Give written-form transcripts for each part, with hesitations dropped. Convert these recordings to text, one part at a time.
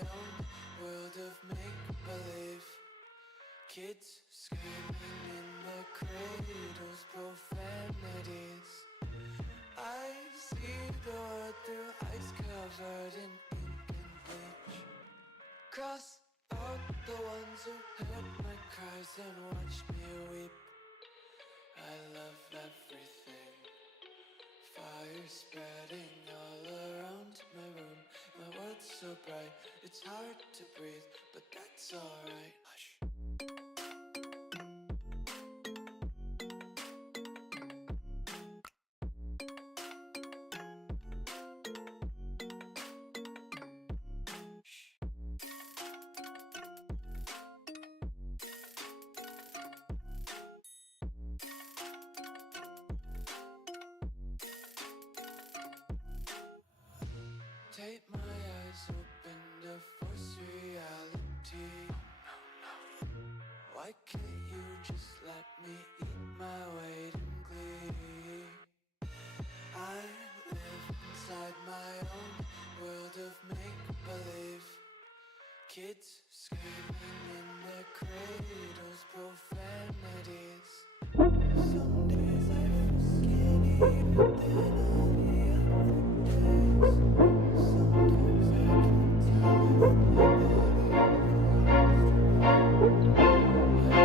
own world of make-believe. Kids screaming in the cradles, profanities. I see the world through ice covered in ink and bleach. Cross out the ones who heard my cries and watched me weep. I love everything. Fire spreading all around my room. My world's so bright, it's hard to breathe, but that's alright. Hush. Take my eyes open to force reality. Why can't you just let me eat my weight in glee? I live inside my own world of make-believe. Kids screaming in their cradles, profanities. Some days I feel skinnier than all the other days. Sometimes I can't tell if my body belongs to me.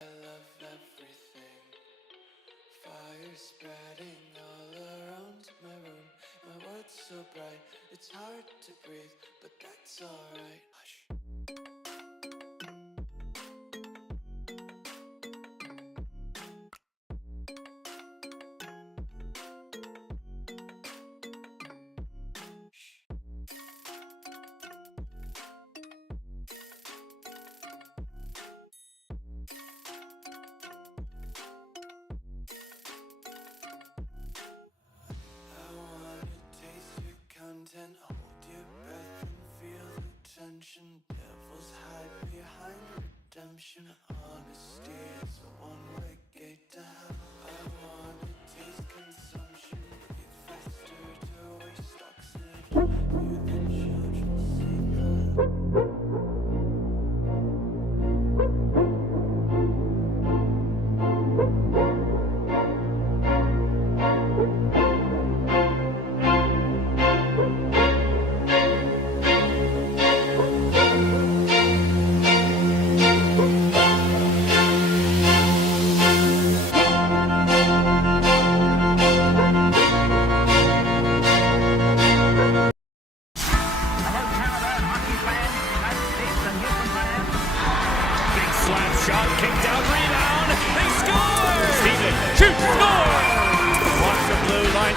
I love everything. Fire spreading all around my room. My world's so bright, it's hard to breathe, but that's alright. Hush. Hold your breath and feel the tension. Devils hide behind redemption. Honesty is a one-way gate to hell. I wanna taste consumption. Breathe faster to waste oxygen. Hear the children sing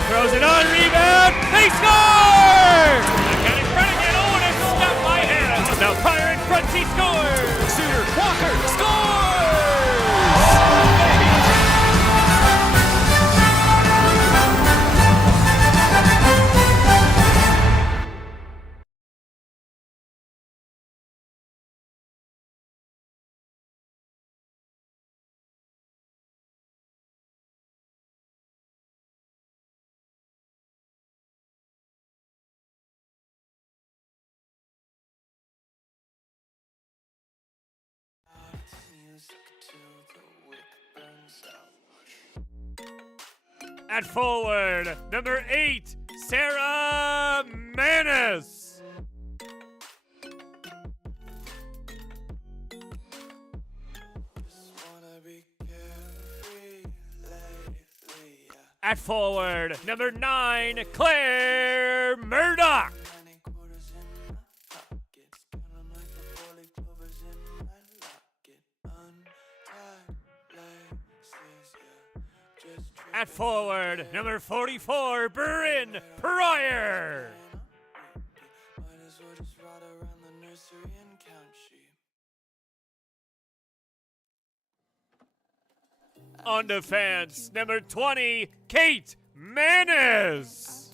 throws it on, rebound, they score! Got in front again, oh, and a stop by Harris. Now Prier in front, he scores! Suter, Walker, scores! At forward, number 8, Sara Manness. At forward, number 9, Claire Murdoch. At forward, number 44, Bryn, Prier. On defense, number 20, Kate Manness.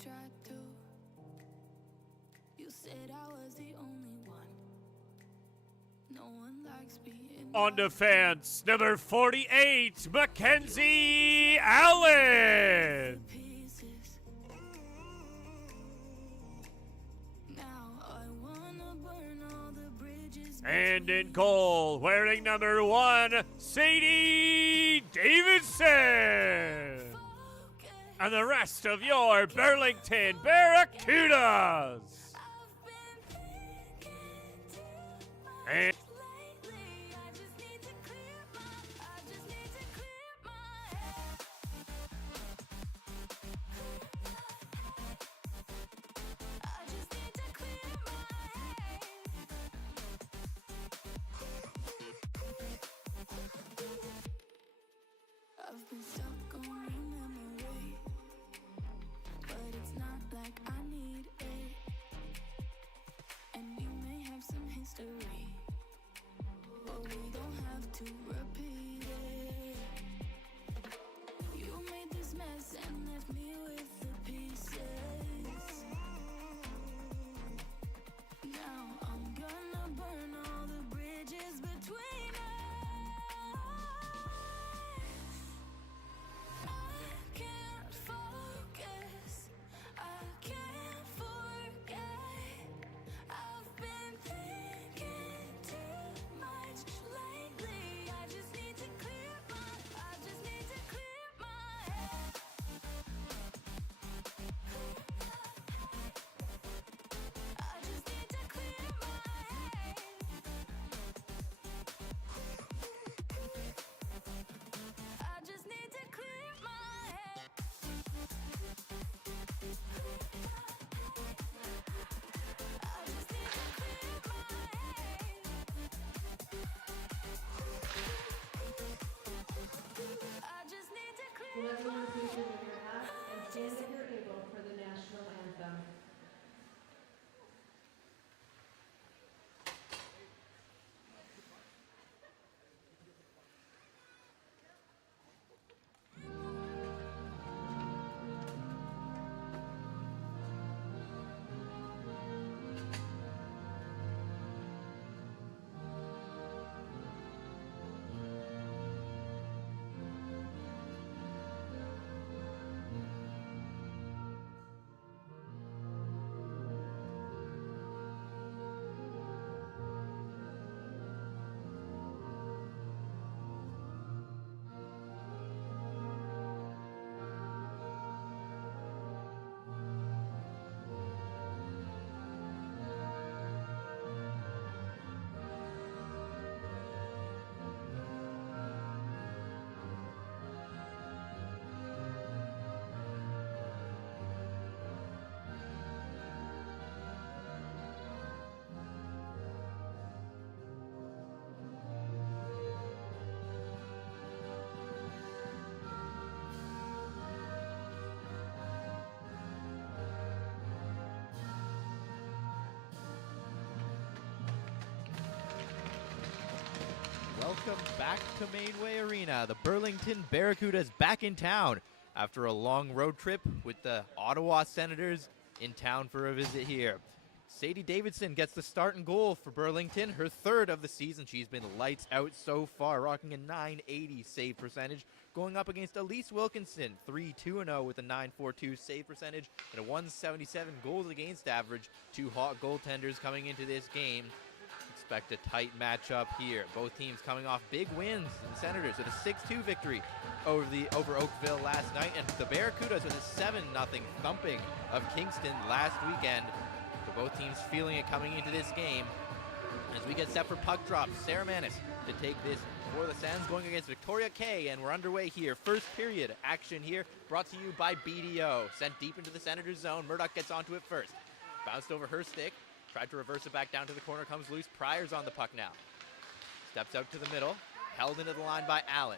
On defense, number 48, Mackenzie Allen. And in goal, wearing number 1, Sadie Davidson. And the rest of your Burlington Barracudas. And I've been stuck on your memory, but it's not like I need it. And you may have some history, but we don't have to repeat it. You made this mess and left me with the pieces. Now I'm gonna burn all the bridges between us. Will everyone please remove your hats and stand if you're able for the national anthem. Welcome back to Mainway Arena. The Burlington Barracudas back in town after a long road trip with the Ottawa Senators in town for a visit here. Sadie Davidson gets the start and goal for Burlington, her third of the season. She's been lights out so far, rocking a .980 save percentage, going up against Elise Wilkinson, 3-2-0 with a .942 save percentage and a .177 goals against average. Two hot goaltenders coming into this game. Expect a tight matchup here. Both teams coming off big wins in Senators with a 6-2 victory over Oakville last night, and the Barracudas with a 7-0 thumping of Kingston last weekend. So both teams feeling it coming into this game. As we get set for puck drop, Sara Manness to take this for the Sens, going against Victoria K, and we're underway here. First period action here, brought to you by BDO. Sent deep into the Senators zone. Murdoch gets onto it first. Bounced over her stick, tried to reverse it back down to the corner, comes loose. Prier's on the puck now. Steps out to the middle, held into the line by Allen.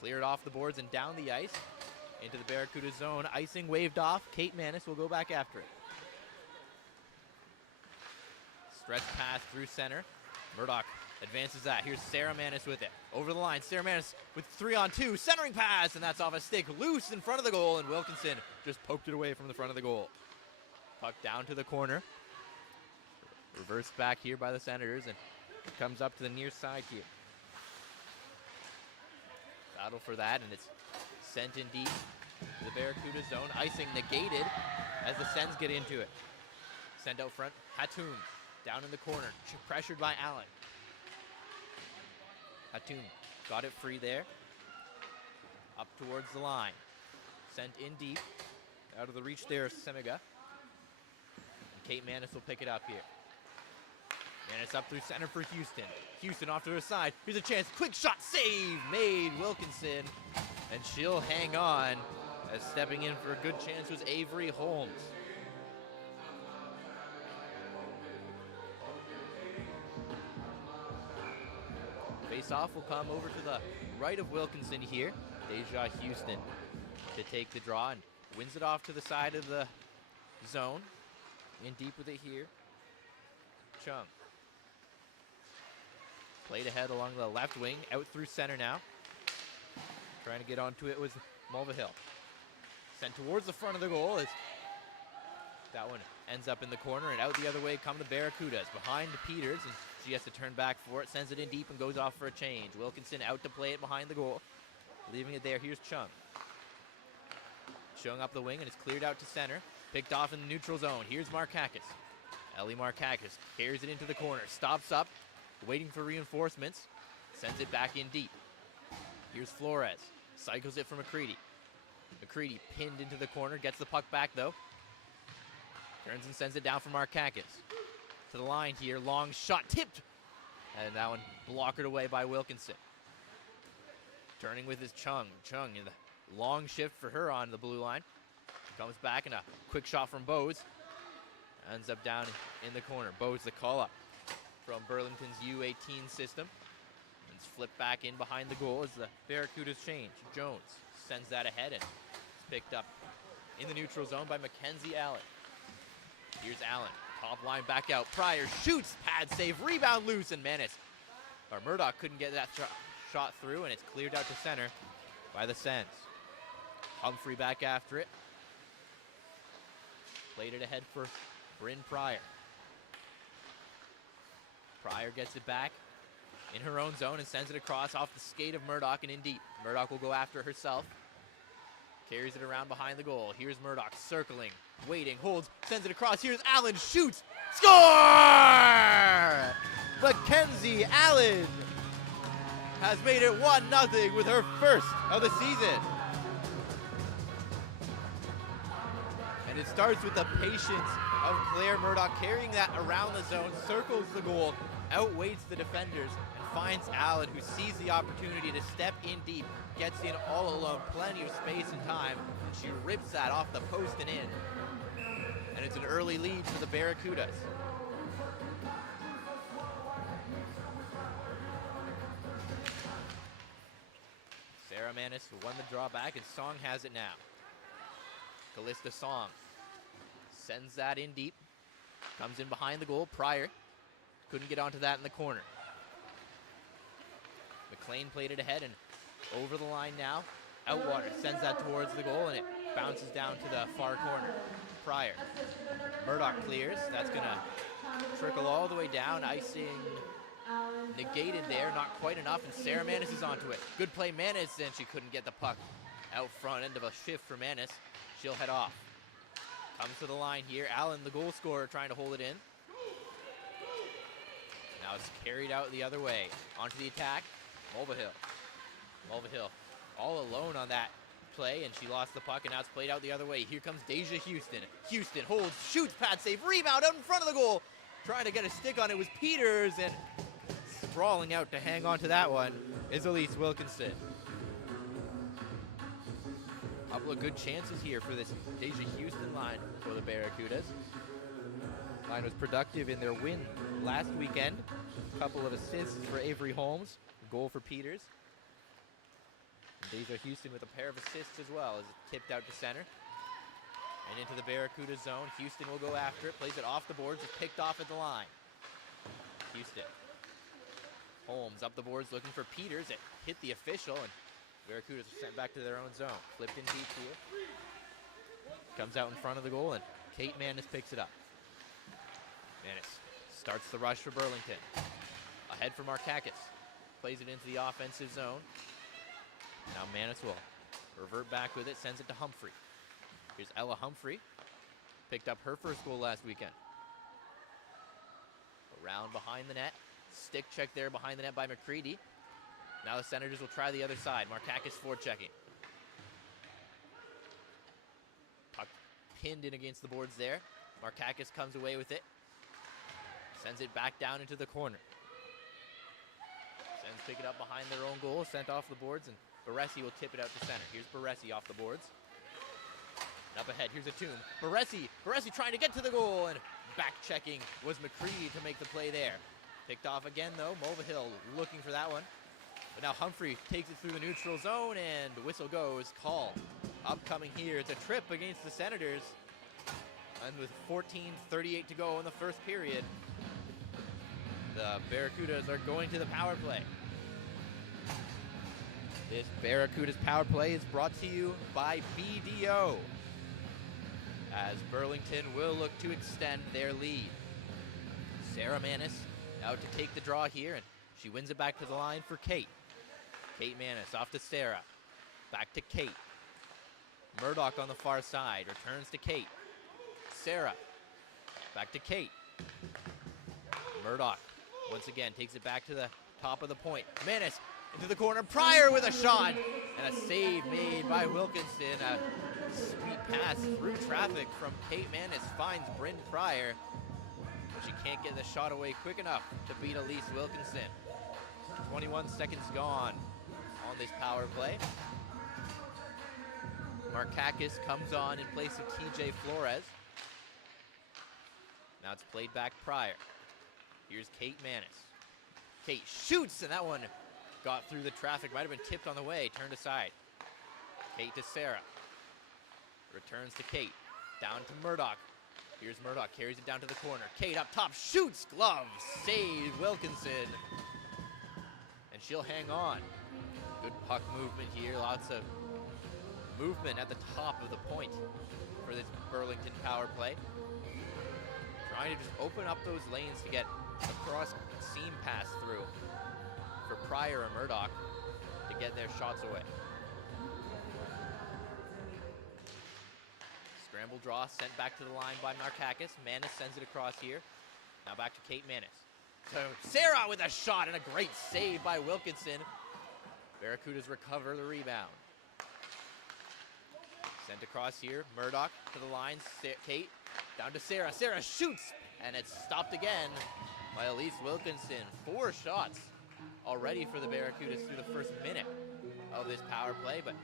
Cleared off the boards and down the ice into the Barracuda zone. Icing waved off. Kate Manness will go back after it. Stretch pass through center. Murdoch advances that. Here's Sara Manness with it. Over the line, Sara Manness with 3-on-2. Centering pass, and that's off a stick. Loose in front of the goal, and Wilkinson just poked it away from the front of the goal. Puck down to the corner. Reversed back here by the Senators, and it comes up to the near side here. Battle for that, and it's sent in deep to the Barracuda zone. Icing negated as the Sens get into it. Send out front, Hatoum down in the corner, pressured by Allen. Hatoum got it free there. Up towards the line. Sent in deep. Out of the reach there, Semiga. And Kate Manness will pick it up here. Manness up through center for Houston. Houston off to her side. Here's a chance. Quick shot save made. Wilkinson. And she'll hang on, as stepping in for a good chance was Avery Holmes. Face-off will come over to the right of Wilkinson here. Deja Houston to take the draw and wins it off to the side of the zone. In deep with it here. Chung. Played ahead along the left wing, out through center now. Trying to get onto it was Mulvihill. Sent towards the front of the goal as that one ends up in the corner, and out the other way come the Barracudas. Behind Peters, and she has to turn back for it. Sends it in deep and goes off for a change. Wilkinson out to play it behind the goal. Leaving it there, here's Chung. Chung up the wing, and it's cleared out to center. Picked off in the neutral zone. Here's Markakis. Ellie Markakis carries it into the corner. Stops up, waiting for reinforcements. Sends it back in deep. Here's Flores. Cycles it from McCready. McCready pinned into the corner. Gets the puck back, though. Turns and sends it down for Markakis. To the line here. Long shot. Tipped. And that one blockered away by Wilkinson. Turning with his Chung. Chung in the long shift for her on the blue line. Comes back, and a quick shot from Bowes. Ends up down in the corner. Bowes the call up from Burlington's U18 system. And it's flipped back in behind the goal as the Barracudas change. Jones sends that ahead, and it's picked up in the neutral zone by Mackenzie Allen. Here's Allen. Top line back out. Prier shoots. Pad save. Rebound loose, and Manness. Murdoch couldn't get that shot through, and it's cleared out to center by the Sens. Humphrey back after it. Played it ahead for Bryn Prier. Prier gets it back in her own zone and sends it across off the skate of Murdoch and in deep. Murdoch will go after herself. Carries it around behind the goal. Here's Murdoch circling, waiting, holds, sends it across. Here's Allen, shoots, score! Mackenzie Allen has made it 1-0 with her first of the season. And it starts with the patience of Claire Murdoch carrying that around the zone, circles the goal, outweighs the defenders, and finds Allen, who sees the opportunity to step in deep, gets in all alone, plenty of space and time, and she rips that off the post and in. And it's an early lead for the Barracudas. Sara Manness won the draw back, and Song has it now. Callista Song sends that in deep. Comes in behind the goal. Prier couldn't get onto that in the corner. McLean played it ahead and over the line now. Outwater sends that towards the goal, and it bounces down to the far corner. Prier. Murdoch clears. That's going to trickle all the way down. Icing negated there. Not quite enough, and Sara Manness is onto it. Good play, Manness, and she couldn't get the puck out front. End of a shift for Manness. She'll head off. Comes to the line here. Allen, the goal scorer, trying to hold it in. Now it's carried out the other way. Onto the attack. Mulvihill all alone on that play, and she lost the puck, and now it's played out the other way. Here comes Deja Houston. Houston holds, shoots, pad save, rebound out in front of the goal. trying to get a stick on it was Peters, and sprawling out to hang on to that one is Elise Wilkinson. Couple of good chances here for this Deja Houston line for the Barracudas. Line was productive in their win last weekend. Couple of assists for Avery Holmes, goal for Peters. Deja Houston with a pair of assists as well as it tipped out to center. And into the Barracuda zone. Houston will go after it, plays it off the boards, it's picked off at the line. Houston. Holmes up the boards looking for Peters. It hit the official, and Barracudas are sent back to their own zone. Flipped in deep here. Comes out in front of the goal, and Kate Manness picks it up. Manness starts the rush for Burlington. Ahead for Markakis. Plays it into the offensive zone. Now Manness will revert back with it, sends it to Humphrey. Here's Ella Humphrey. Picked up her first goal last weekend. Around behind the net. Stick check there behind the net by McCready. Now the Senators will try the other side. Markakis forechecking. Puck pinned in against the boards there. Markakis comes away with it. Sends it back down into the corner. Sens pick it up behind their own goal. Sent off the boards, and Baresi will tip it out to center. Here's Baresi off the boards. And up ahead, here's a Tomb. Baresi trying to get to the goal, and back checking was McCready to make the play there. Picked off again though, Mulvihill looking for that one. But now Humphrey takes it through the neutral zone, and the whistle goes, call. Upcoming here, it's a trip against the Senators. And with 14:38 to go in the first period, the Barracudas are going to the power play. This Barracudas power play is brought to you by BDO, as Burlington will look to extend their lead. Sara Manness out to take the draw here, and she wins it back to the line for Kate. Kate Manness off to Sara. Back to Kate. Murdoch on the far side, returns to Kate. Sara, back to Kate. Murdoch, once again, takes it back to the top of the point. Manness into the corner, Prier with a shot, and a save made by Wilkinson. A sweet pass through traffic from Kate Manness finds Bryn Prier, but she can't get the shot away quick enough to beat Elise Wilkinson. 21 seconds gone on this power play. Markakis comes on in place of TJ Flores. Now it's played back Prier. Here's Kate Manness. Kate shoots, and that one got through the traffic. Might have been tipped on the way, turned aside. Kate to Sara. Returns to Kate. Down to Murdoch. Here's Murdoch, carries it down to the corner. Kate up top, shoots, glove, saves Wilkinson. And she'll hang on. Good puck movement here, lots of movement at the top of the point for this Burlington power play. Trying to just open up those lanes to get a cross seam pass through for Prier and Murdoch to get their shots away. Scramble draw sent back to the line by Markakis. Manness sends it across here. Now back to Kate Manness. So Sara with a shot, and a great save by Wilkinson. Barracudas recover the rebound. Sent across here. Murdoch to the line. Kate down to Sara. Sara shoots, and it's stopped again by Elise Wilkinson. 4 shots already for the Barracudas through the first minute of this power play, but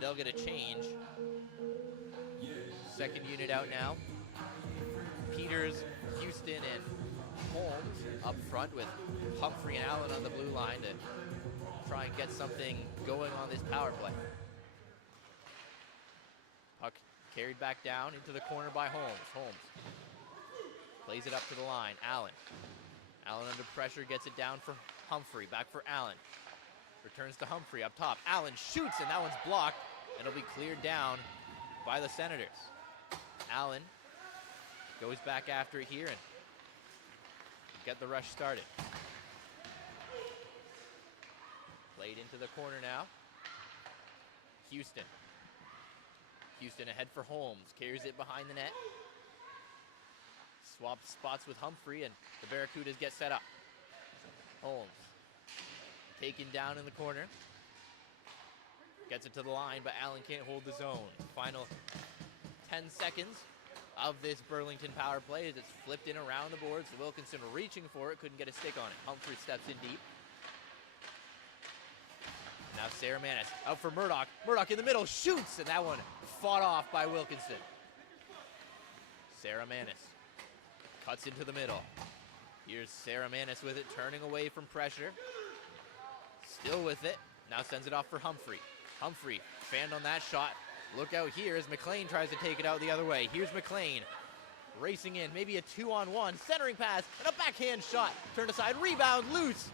they'll get a change. Second unit out now. Peters, Houston, and Holmes up front with Humphrey and Allen on the blue line to try and get something going on this power play. Puck carried back down into the corner by Holmes. Holmes plays it up to the line. Allen under pressure, gets it down for Humphrey. Back for Allen. Returns to Humphrey up top. Allen shoots, and that one's blocked. It'll be cleared down by the Senators. Allen goes back after it here and get the rush started. Played into the corner now. Houston ahead for Holmes. Carries it behind the net. Swaps spots with Humphrey, and the Barracudas get set up. Holmes taken down in the corner. Gets it to the line, but Allen can't hold the zone. Final 10 seconds of this Burlington power play as it's flipped in around the boards. Wilkinson reaching for it, couldn't get a stick on it. Humphrey steps in deep. Now Sara Manness out for Murdoch. Murdoch in the middle, shoots, and that one fought off by Wilkinson. Sara Manness cuts into the middle. Here's Sara Manness with it, turning away from pressure. Still with it. Now sends it off for Humphrey. Humphrey fanned on that shot. Look out here as McLean tries to take it out the other way. Here's McLean racing in, maybe a 2-on-1, centering pass, and a backhand shot. Turned aside, rebound, loose,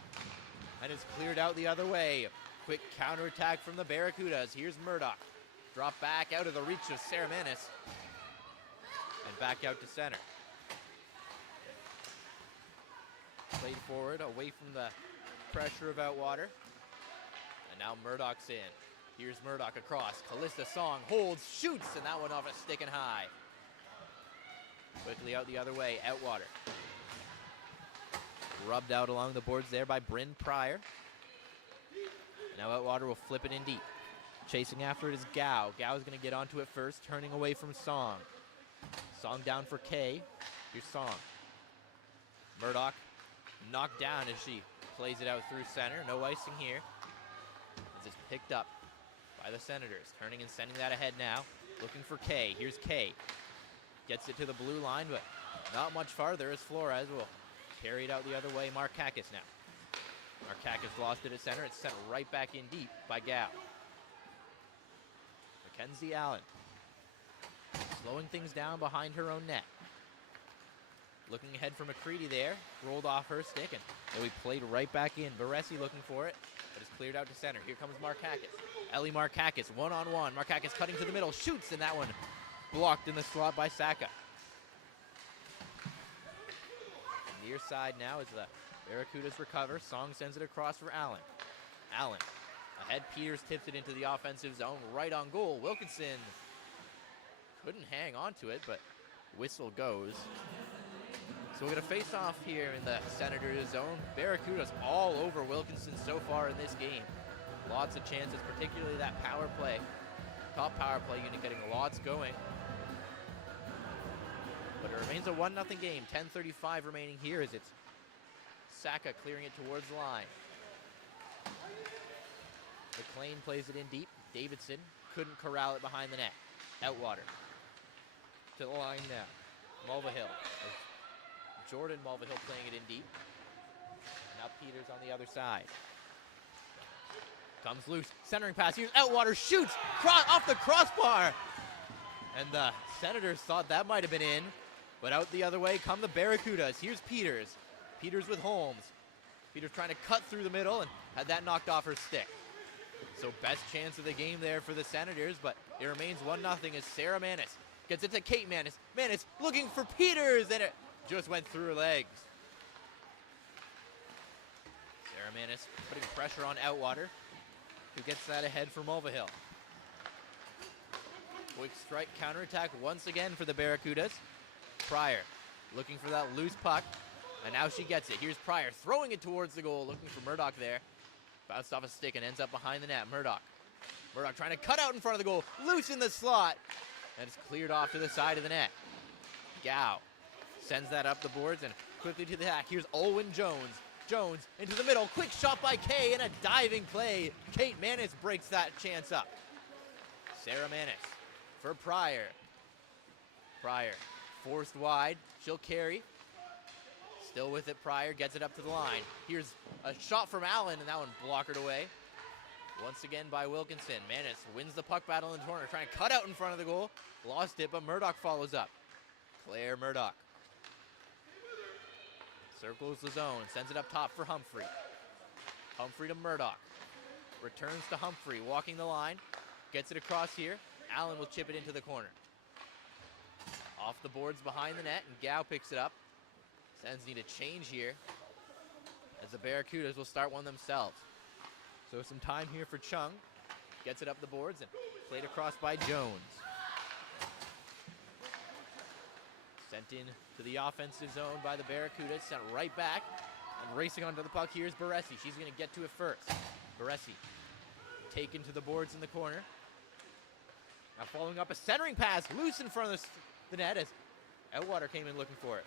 and it's cleared out the other way. Quick counterattack from the Barracudas. Here's Murdoch. Drop back out of the reach of Sara Manness. And back out to center. Played forward, away from the pressure of Outwater. And now Murdoch's in. Here's Murdoch across. Callista Song holds, shoots, and that one off a stick and high. Quickly out the other way, Outwater. Rubbed out along the boards there by Bryn Prier. And now Outwater will flip it in deep. Chasing after it is Gao. Gao is going to get onto it first, turning away from Song. Song down for K. Here's Song. Murdoch knocked down as she plays it out through center. No icing here. As it's picked up by the Senators. Turning and sending that ahead now. Looking for K. Here's K. Gets it to the blue line, but not much farther as Flores will carry it out the other way. Markakis now. Markakis lost it at center. It's sent right back in deep by Gao. Mackenzie Allen. Slowing things down behind her own net. Looking ahead for McCready there. Rolled off her stick, and we played right back in. Baresi looking for it, but it's cleared out to center. Here comes Markakis. Ellie Markakis, one-on-one. Markakis cutting to the middle, shoots, and that one blocked in the slot by Saka. Near side now as the Barracudas recover. Song sends it across for Allen. Allen ahead. Peters tips it into the offensive zone, right on goal. Wilkinson couldn't hang on to it, but whistle goes. So we're going to face off here in the Senators zone. Barracudas all over Wilkinson so far in this game. Lots of chances, particularly that power play. Top power play unit getting lots going. But it remains a 1-0 game. 10:35 remaining here as it's Saka clearing it towards the line. McLean plays it in deep. Davidson couldn't corral it behind the net. Outwater to the line now. Mulvihill. Jordan Mulvihill playing it in deep. Now Peters on the other side. Comes loose. Centering pass. Here's Outwater. Shoots. Off the crossbar. And the Senators thought that might have been in. But out the other way come the Barracudas. Here's Peters. Peters with Holmes. Peters trying to cut through the middle and had that knocked off her stick. So best chance of the game there for the Senators, but it remains 1-0 as Sara Manness gets it to Kate Manness. Manness looking for Peters, and it just went through her legs. Sara Manness putting pressure on Outwater, who gets that ahead for Mulvihill. Quick strike counterattack once again for the Barracudas. Prier looking for that loose puck, and now she gets it. Here's Prier throwing it towards the goal, looking for Murdoch there. Bounced off a stick and ends up behind the net. Murdoch trying to cut out in front of the goal, loose in the slot, and it's cleared off to the side of the net. Gao sends that up the boards and quickly to the attack. Here's Olwyn Jones. Jones into the middle, quick shot by Kay and a diving play. Kate Manness breaks that chance up. Sara Manness for Prier. Prier forced wide, she'll carry. Still with it, Prier gets it up to the line. Here's a shot from Allen, and that one blockered away. Once again by Wilkinson. Manness wins the puck battle in the corner, trying to cut out in front of the goal. Lost it, but Murdoch follows up. Claire Murdoch circles the zone, sends it up top for Humphrey. Humphrey to Murdoch. Returns to Humphrey, walking the line. Gets it across here. Allen will chip it into the corner. Off the boards behind the net, and Gao picks it up. Sens need a change here, as the Barracudas will start one themselves. So some time here for Chung. Gets it up the boards and played across by Jones. Sent in to the offensive zone by the Barracudas, sent right back. And racing onto the puck, here's Baresi. She's going to get to it first. Baresi taken to the boards in the corner. Now following up a centering pass, loose in front of the net as Outwater came in looking for it.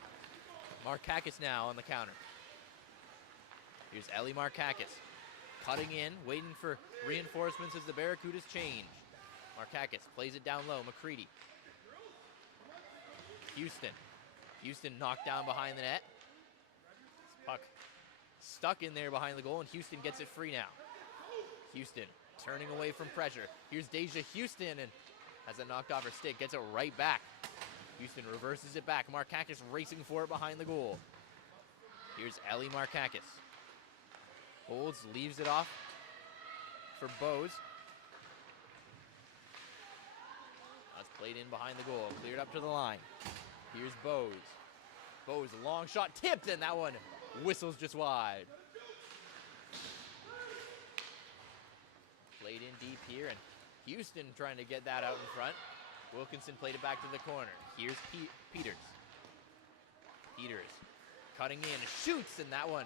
Markakis now on the counter. Here's Ellie Markakis. Cutting in, waiting for reinforcements as the Barracudas change. Markakis plays it down low, McCready. Houston knocked down behind the net. Puck stuck in there behind the goal, and Houston gets it free now. Houston turning away from pressure. Here's Deja Houston, and has it knocked off her stick, gets it right back. Houston reverses it back. Markakis racing for it behind the goal. Here's Ellie Markakis. Holds, leaves it off for Bose. That's played in behind the goal, cleared up to the line. Here's Bose. Bose, a long shot, tipped, and that one whistles just wide. Played in deep here, and Houston trying to get that out in front. Wilkinson played it back to the corner. Here's Peters. Peters cutting in, shoots, and that one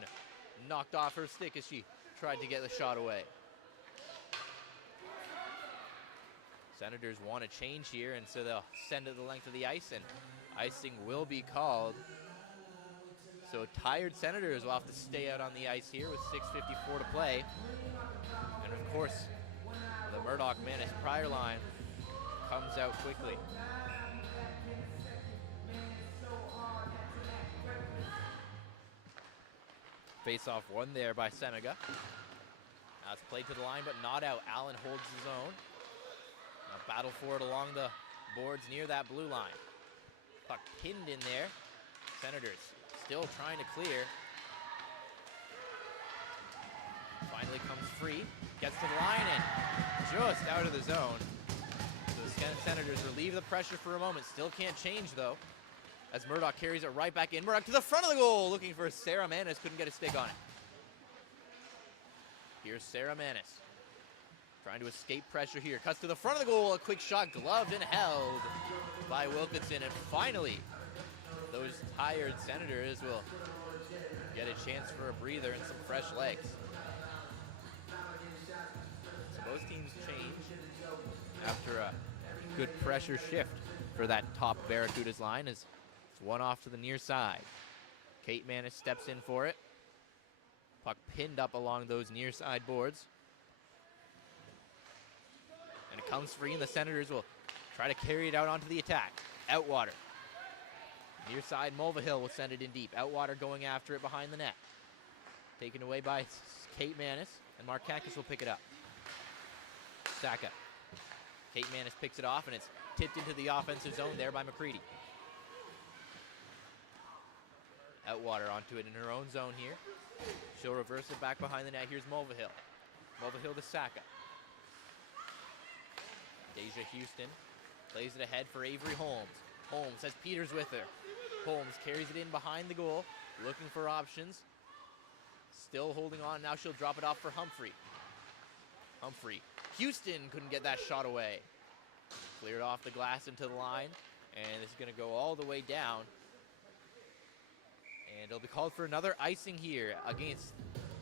knocked off her stick as she tried to get the shot away. Senators want to change here, and so they'll send it the length of the ice, and icing will be called. So tired Senators will have to stay out on the ice here with 6:54 to play. And of course, the Murdoch Manness Prier line comes out quickly. Face-off won there by Seneca. Now it's played to the line, but not out. Allen holds his own. Now battle for it along the boards near that blue line. Puck pinned in there. Senators still trying to clear. Finally comes free. Gets to the line and just out of the zone. So the Senators relieve the pressure for a moment. Still can't change though, as Murdoch carries it right back in. Murdoch to the front of the goal, looking for Sara. Manness couldn't get a stick on it. Here's Sara Manness, trying to escape pressure here. Cuts to the front of the goal, a quick shot, gloved and held by Wilkinson. And finally, those tired Senators will get a chance for a breather and some fresh legs. So both teams change after a good pressure shift for that top Barracudas line, as it's one off to the near side. Kate Manness steps in for it. Puck pinned up along those near side boards. And it comes free, and the Senators will try to carry it out onto the attack. Outwater. Near side, Mulvihill will send it in deep. Outwater going after it behind the net. Taken away by Kate Manness, and Markakis will pick it up. Saka. Kate Manness picks it off, and it's tipped into the offensive zone there by McCready. Outwater onto it in her own zone here. She'll reverse it back behind the net. Here's Mulvihill. Mulvihill to Saka. Deja Houston plays it ahead for Avery Holmes. Holmes has Peters with her. Holmes carries it in behind the goal, looking for options. Still holding on. Now she'll drop it off for Humphrey. Houston couldn't get that shot away. Cleared off the glass into the line, and it's going to go all the way down. And it'll be called for another icing here against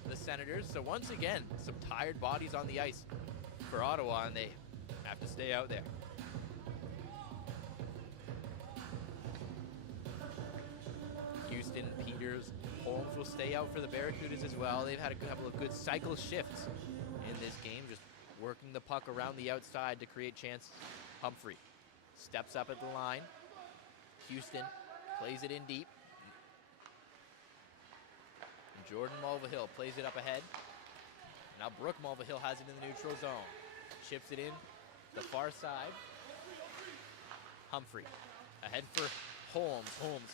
the Senators. So once again, some tired bodies on the ice for Ottawa, and they have to stay out there. Houston, Peters, Holmes will stay out for the Barracudas as well. They've had a couple of good cycle shifts in this game, just working the puck around the outside to create chances. Humphrey steps up at the line. Houston plays it in deep. And Jordan Mulvihill plays it up ahead. Now Brooke Mulvihill has it in the neutral zone. Chips it in the far side. Humphrey ahead for Holmes. Holmes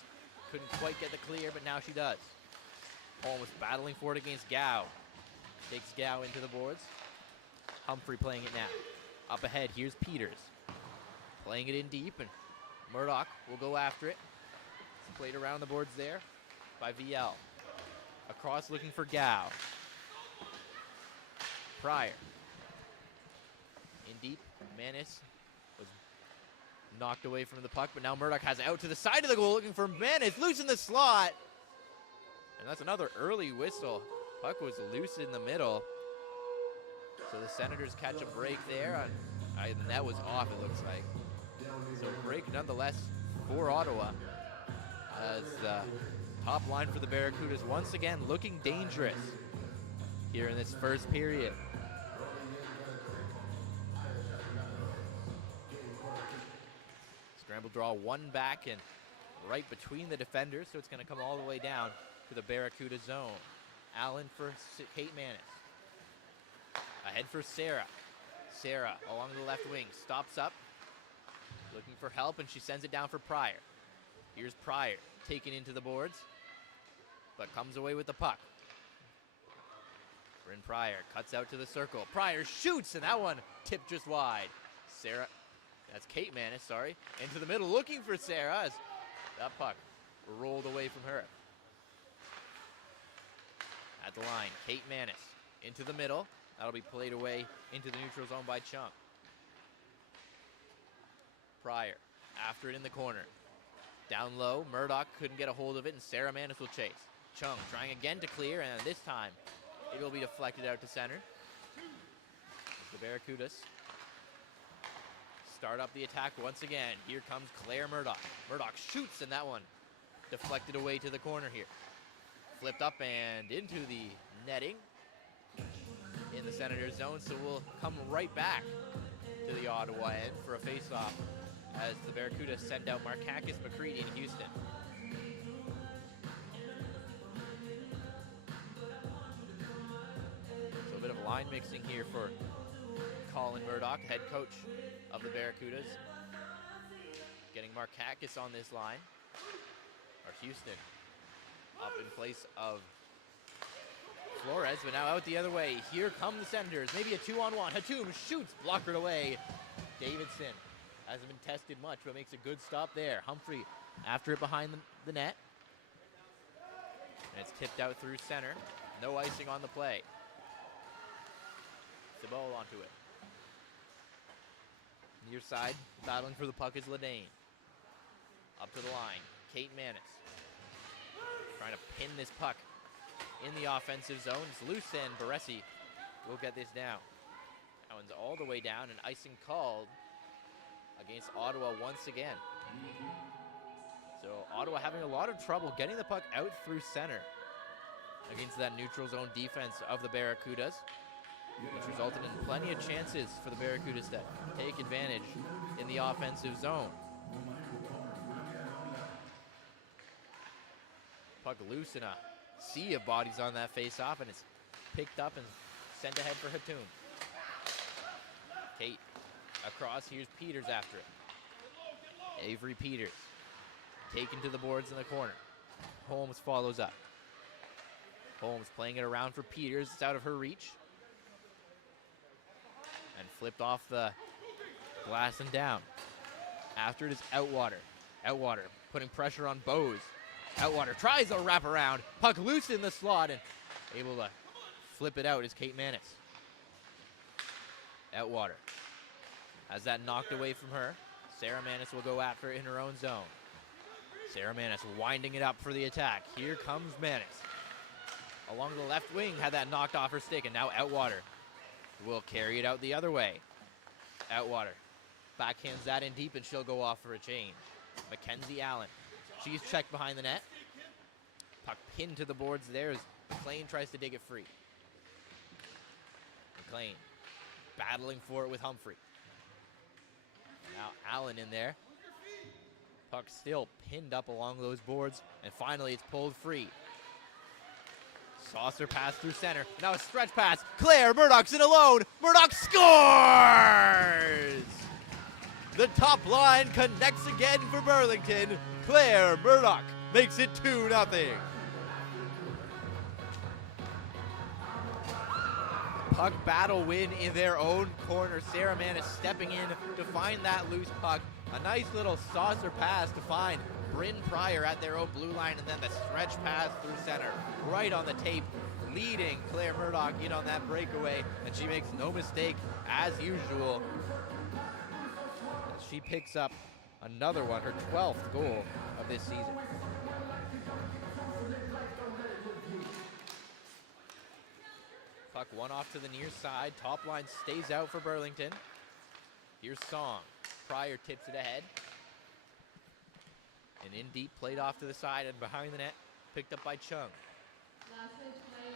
couldn't quite get the clear, but now she does. Holmes battling for it against Gow. Takes Gow into the boards. Humphrey playing it now. Up ahead, here's Peters. Playing it in deep, and Murdoch will go after it. It's played around the boards there by VL. Across looking for Gow. Prier. In deep, Manness was knocked away from the puck, but now Murdoch has it out to the side of the goal looking for Manness. Loose in the slot. And that's another early whistle. Puck was loose in the middle. So the Senators catch a break there. And that was off, it looks like. So break nonetheless for Ottawa. as the top line for the Barracudas once again looking dangerous here in this first period. Scramble draw one back and right between the defenders, so it's going to come all the way down to the Barracuda zone. Allen for Kate Manness. Ahead for Sara. Sara along the left wing, stops up, looking for help, and she sends it down for Prier. Here's Prier, taken into the boards, but comes away with the puck. Bryn Prier cuts out to the circle. Prier shoots, and that one tipped just wide. Sara, that's Kate Manness, sorry, into the middle, looking for Sara as that puck rolled away from her. At the line, Kate Manness into the middle. That'll be played away into the neutral zone by Chung. Prier after it in the corner. Down low, Murdoch couldn't get a hold of it, and Sara Manness will chase. Chung trying again to clear, and this time it will be deflected out to center. The Barracudas start up the attack once again. Here comes Claire Murdoch. Murdoch shoots, and that one deflected away to the corner here. Flipped up and into the netting in the Senators zone, so we'll come right back to the Ottawa end for a face-off as the Barracudas send out Markakis, McCready, and Houston. So a bit of line mixing here for Colin Murdoch, head coach of the Barracudas. Getting Markakis on this line, or Houston, up in place of Flores, but now out the other way. Here come the Senators, maybe a 2-on-1. Hatum shoots, blockered away. Davidson hasn't been tested much, but makes a good stop there. Humphrey after it behind the net. And it's tipped out through center. No icing on the play. Cibole onto it. Near side, battling for the puck is Ledane. Up to the line, Kate Manness. Trying to pin this puck in the offensive zone. It's loose, and Baresi will get this down. That one's all the way down, and icing called against Ottawa once again. So Ottawa having a lot of trouble getting the puck out through center against that neutral zone defense of the Barracudas, which resulted in plenty of chances for the Barracudas to take advantage in the offensive zone. Puck loose in a sea of bodies on that face-off, and it's picked up and sent ahead for Hatum. Kate across, here's Peters after it. Avery Peters taken to the boards in the corner. Holmes follows up. Holmes playing it around for Peters. It's out of her reach. And flipped off the glass and down. After it is Outwater. Outwater putting pressure on Bose. Outwater tries a wraparound. Puck loose in the slot and able to flip it out is Kate Manness. Outwater has that knocked away from her. Sara Manness will go after it in her own zone. Sara Manness winding it up for the attack. Here comes Manness. Along the left wing, had that knocked off her stick, and now Outwater will carry it out the other way. Outwater backhands that in deep, and she'll go off for a change. Mackenzie Allen. She's checked behind the net. Puck pinned to the boards there as McLean tries to dig it free. McLean battling for it with Humphrey. Now Allen in there. Puck still pinned up along those boards, and finally it's pulled free. Saucer pass through center. Now a stretch pass. Claire Murdoch's in alone. Murdoch scores! The top line connects again for Burlington. Claire Murdoch makes it 2-0. Puck battle win in their own corner. Sara Manness stepping in to find that loose puck. A nice little saucer pass to find Bryn Prier at their own blue line, and then the stretch pass through center. Right on the tape, leading Claire Murdoch in on that breakaway, and she makes no mistake as usual. She picks up another one, her 12th goal of this season. Puck one off to the near side. Top line stays out for Burlington. Here's Song. Prier tips it ahead. And in deep, played off to the side and behind the net, picked up by Chung.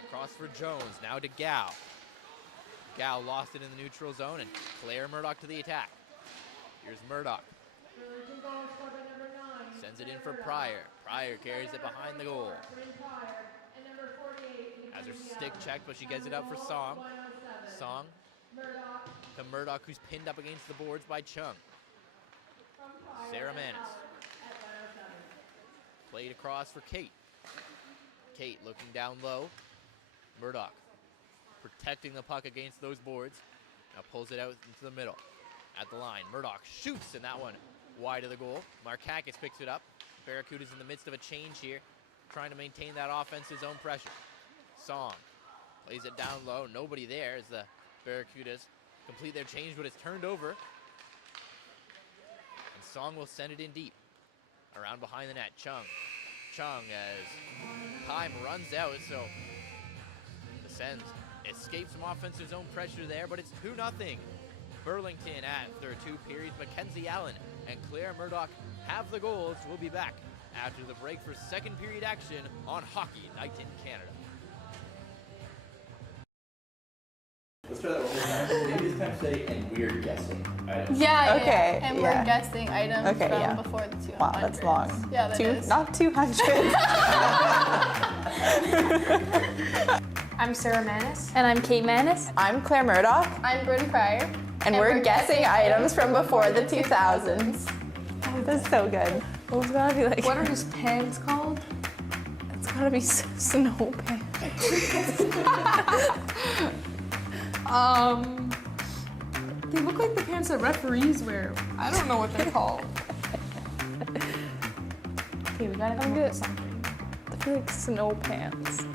Across for Jones, now to Gao. Gao lost it in the neutral zone, and Claire Murdoch to the attack. Here's Murdoch. Sends it in for Prier. Prier carries it behind the goal. Has her stick checked, but she gets it up for Song. Song to Murdoch, who's pinned up against the boards by Chung. Sara Manness. Played across for Kate. Kate looking down low. Murdoch protecting the puck against those boards. Now pulls it out into the middle. At the line, Murdoch shoots, and that one wide of the goal. Markakis picks it up. Barracudas in the midst of a change here, trying to maintain that offense's zone pressure. Song plays it down low. Nobody there as the Barracudas complete their change, but it's turned over. And Song will send it in deep. Around behind the net, Chung. Chung as time runs out, so the Sens escape some offensive zone pressure there, but it's 2-0. Burlington after 2 periods. Mackenzie Allen and Claire Murdoch have the goals. We'll be back after the break for second period action on Hockey Night in Canada. Let's try that one more time. Maybe it's kind of say and we're guessing items. Yeah, Okay, and yeah. we're guessing items Okay, from yeah. before the 200. Wow, that's long. Yeah, that is. Not 200. I'm Sara Manness. And I'm Kate Manness. I'm Claire Murdoch, I'm Bryn Prier. and we're guessing items from before the 2000s. Oh, that's so good. Oh, it's gotta be like. What are his pants called? It's gotta be snow pants. They look like the pants that referees wear. I don't know what they're called. Okay, we gotta come up with something. I feel like snow pants.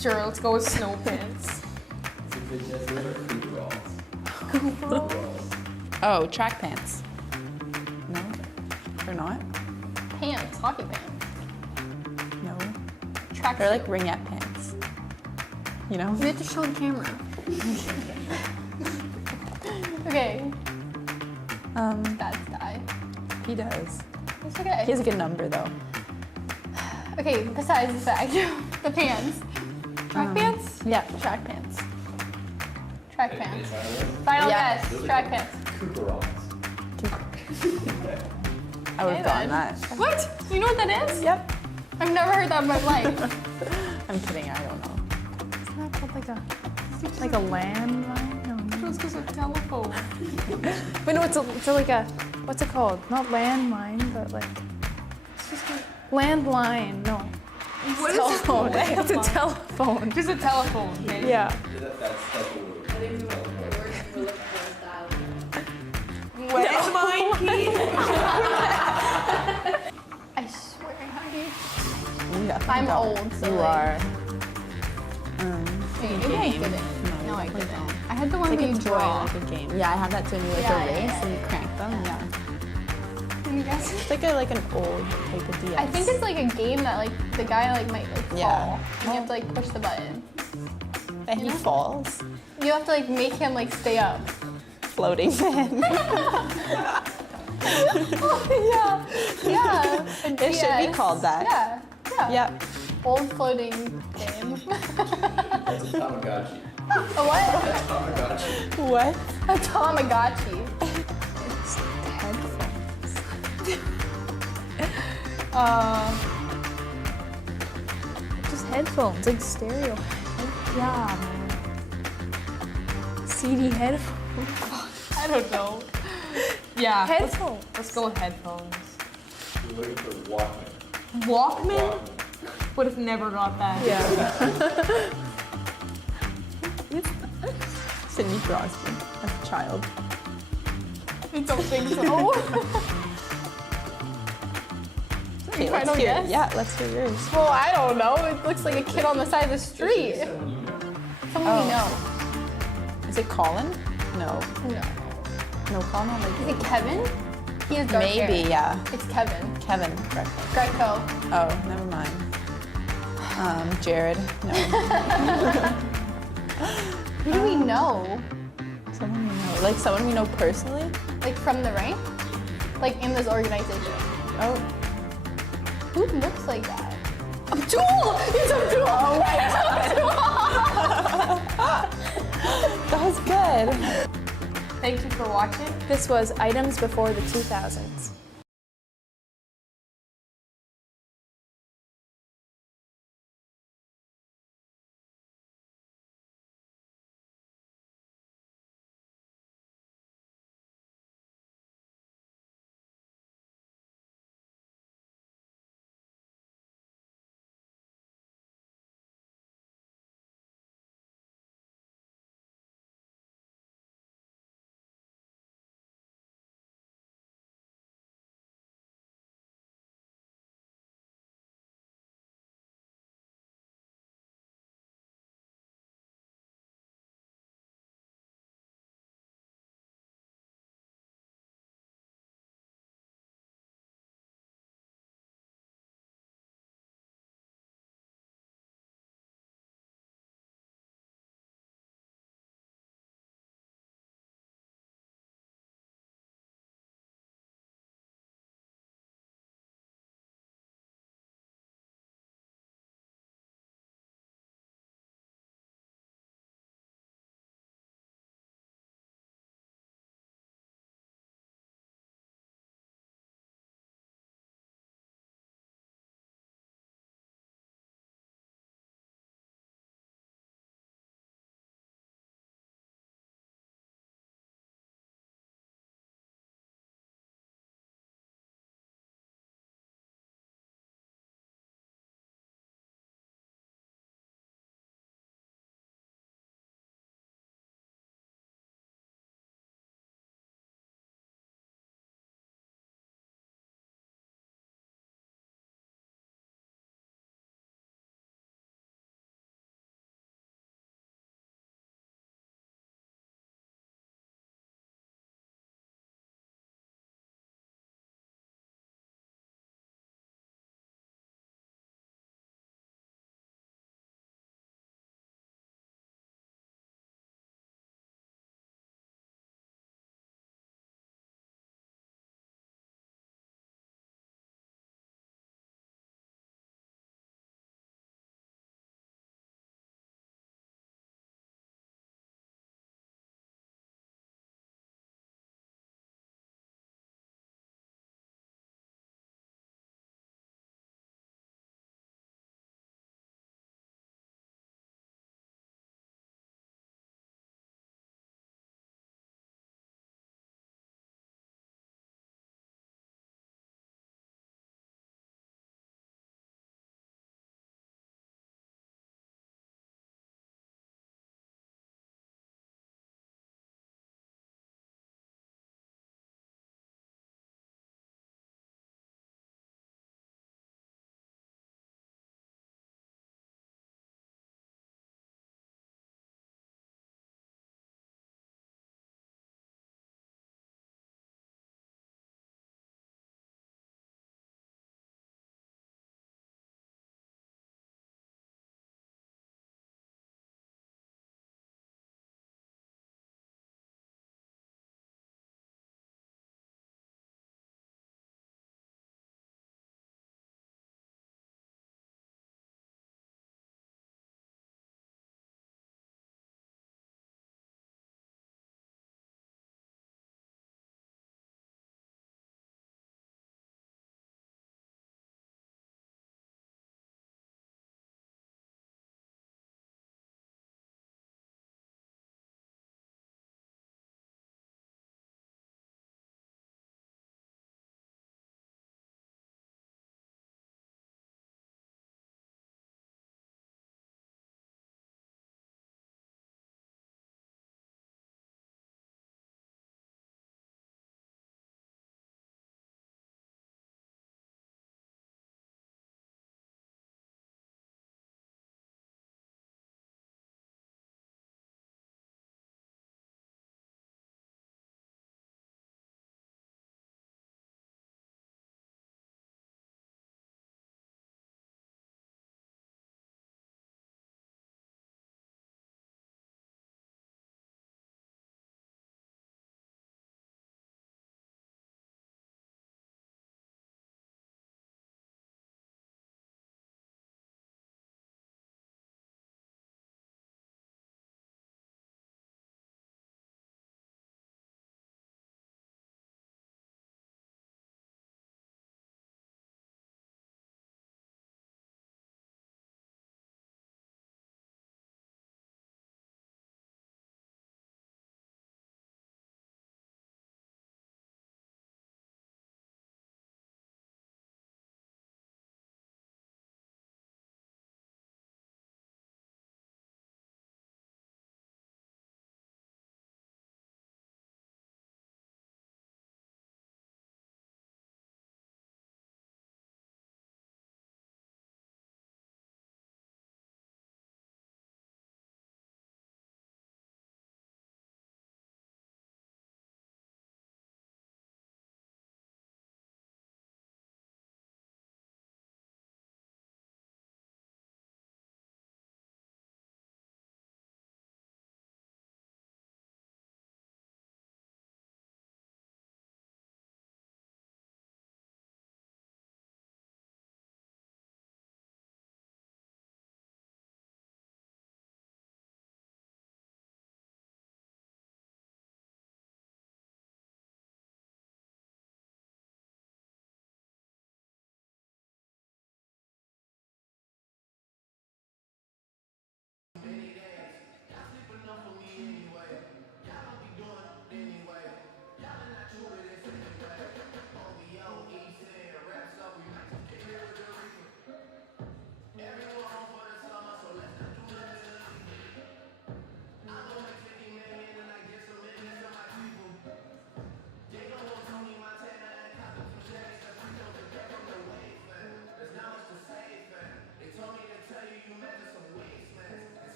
Sure, let's go with snow pants. Oh, track pants. No, they're not. Pants, hockey pants. No, Track they're like suit. ringette pants. You know? We have to show the camera. Okay, that's die. He does. It's okay. He has a good number though. Okay, besides the fact, the pants. Track pants? Yeah, track pants. Track pants. Final Yeah. guess, track pants. I would have Okay, gotten then. that. What? You know what that is? Yep. I've never heard that in my life. I'm kidding. I don't know. Isn't that called like a landline? No, it was just a telephone. But no, it's like a what's it called? Not landline, but like It's just a landline. No. What is telephone. it? It's a telephone. Just a telephone. Okay? Yeah. That's the word. Landline key. I swear, honey. You definitely I'm don't. old, so You like- are. Maybe I didn't. No, I didn't. I had the one Like where a you toy, draw. like a game. Yeah, I have that too. And you like Yeah, a yeah, race yeah, and you crank them. Yeah. Can you guess? It's like an old type of DS. I think it's like a game that like the guy like might like fall. Yeah. And you have to like push the button. and he falls, You have to like make him like stay up. floating man. Yeah. Yeah. It should be called that. Yeah. Yeah. Yep. Old floating game. That's a Tamagotchi. A what? Tamagotchi. What? A Tamagotchi. It's headphones. Just headphones, like stereo. Yeah, man. CD headphones. I don't know. Yeah. Headphones. Let's go with headphones. We're looking for Walkman. Walkman? Would have never got that. Yeah. Sidney Crosby as a child. I don't think so. Okay, Final let's hear. guess? Yeah, let's hear yours. Well, I don't know. It looks like a kid on the side of the street. Someone we know. Is it Colin? No. No. No, Colin. Is Like it Kevin? He has dark hair. maybe, yeah. It's Kevin. Kevin. Correct. Greco. Oh, never mind. Jared. No. Who do we know? Someone we know. Like someone we know personally? Like from the rank? Like in this organization? Oh. Who looks like that? Abdul! It's Abdul! Oh my God! That was good. Thank you for watching. This was Items Before the 2000s.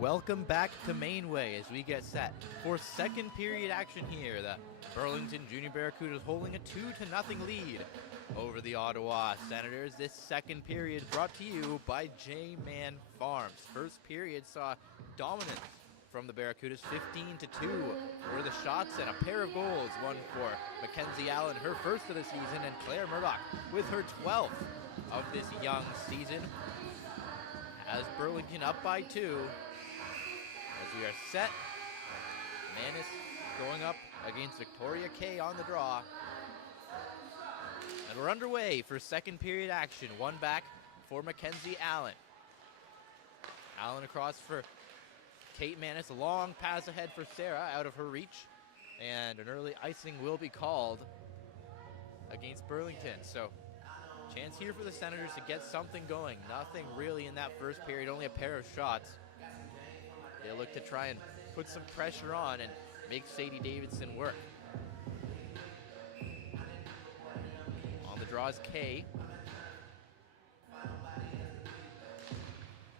Welcome back to Mainway as we get set for second period action here. The Burlington Junior Barracudas holding a 2-0 lead over the Ottawa Senators. This second period brought to you by J-Man Farms. First period saw dominance from the Barracudas, 15-2 were the shots, and a pair of goals, one for Mackenzie Allen, her first of the season, and Claire Murdoch with her 12th of this young season. As Burlington up by 2, as we are set, Manness going up against Victoria K on the draw. And we're underway for second period action. One back for Mackenzie Allen. Allen across for Kate Manness. A long pass ahead for Sara, out of her reach. And an early icing will be called against Burlington. So, chance here for the Senators to get something going. Nothing really in that first period, only a pair of shots. They'll look to try and put some pressure on and make Sadie Davidson work. On the draw is Kay.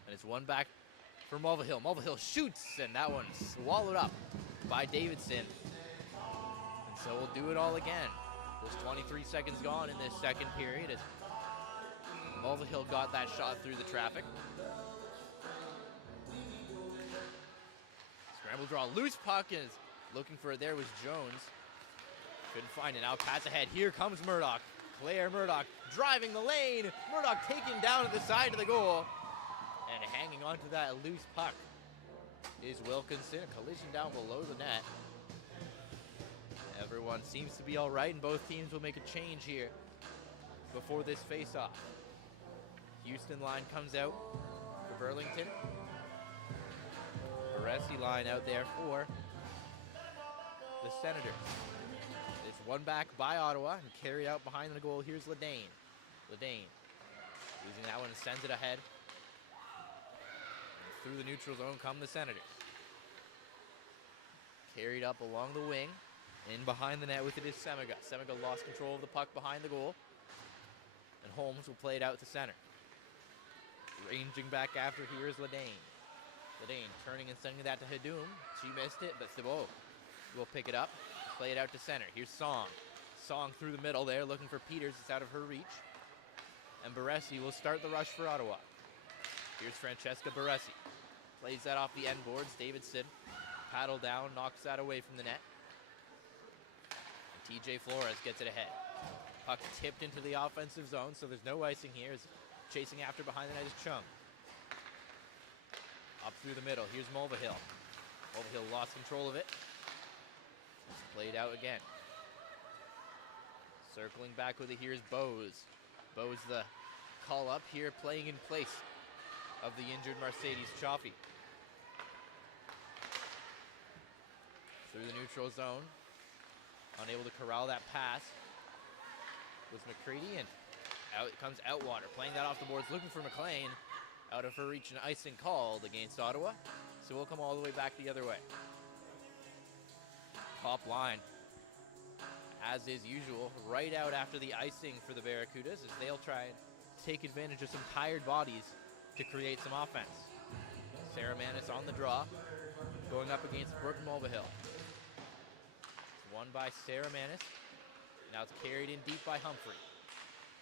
And it's one back for Mulvihill. Mulvihill shoots, and that one's swallowed up by Davidson. And so we'll do it all again. There's 23 seconds gone in this second period as Mulvihill got that shot through the traffic. Scramble draw, loose puck is looking for it. There was Jones. Couldn't find it. Now pass ahead. Here comes Murdoch. Claire Murdoch driving the lane. Murdoch taken down at the side of the goal. And hanging onto that loose puck is Wilkinson. A collision down below the net. Everyone seems to be all right, and both teams will make a change here before this face-off. Houston line comes out for Burlington. Baresi line out there for the Senators. It's one back by Ottawa and carried out behind the goal. Here's Ledane. Ledane using that one and sends it ahead. And through the neutral zone come the Senators. Carried up along the wing. In behind the net with it is Semiga. Semiga lost control of the puck behind the goal. And Holmes will play it out to center. Ranging back after here is Ledane. Ledane turning and sending that to Hadoum. She missed it, but Thibault will pick it up. Play it out to center. Here's Song. Song through the middle there, looking for Peters. It's out of her reach. And Baresi will start the rush for Ottawa. Here's Francesca Baresi. Plays that off the end boards. Davidson paddle down, knocks that away from the net. And TJ Flores gets it ahead. Puck tipped into the offensive zone, so there's no icing here. As chasing after behind the net is Chung. Up through the middle. Here's Mulvihill. Mulvihill lost control of it. It's played out again. Circling back with it, here's Bose. Bose the call up here, playing in place of the injured Mercedes Chaffee. Through the neutral zone. Unable to corral that pass was McCready, and out comes Outwater. Playing that off the boards, looking for McLean. Out of her reach, and icing called against Ottawa. So we'll come all the way back the other way. Top line, as is usual, right out after the icing for the Barracudas as they'll try and take advantage of some tired bodies to create some offense. Sara Manness on the draw, going up against Brooke Mulvihill. It's won by Sara Manness. Now it's carried in deep by Humphrey.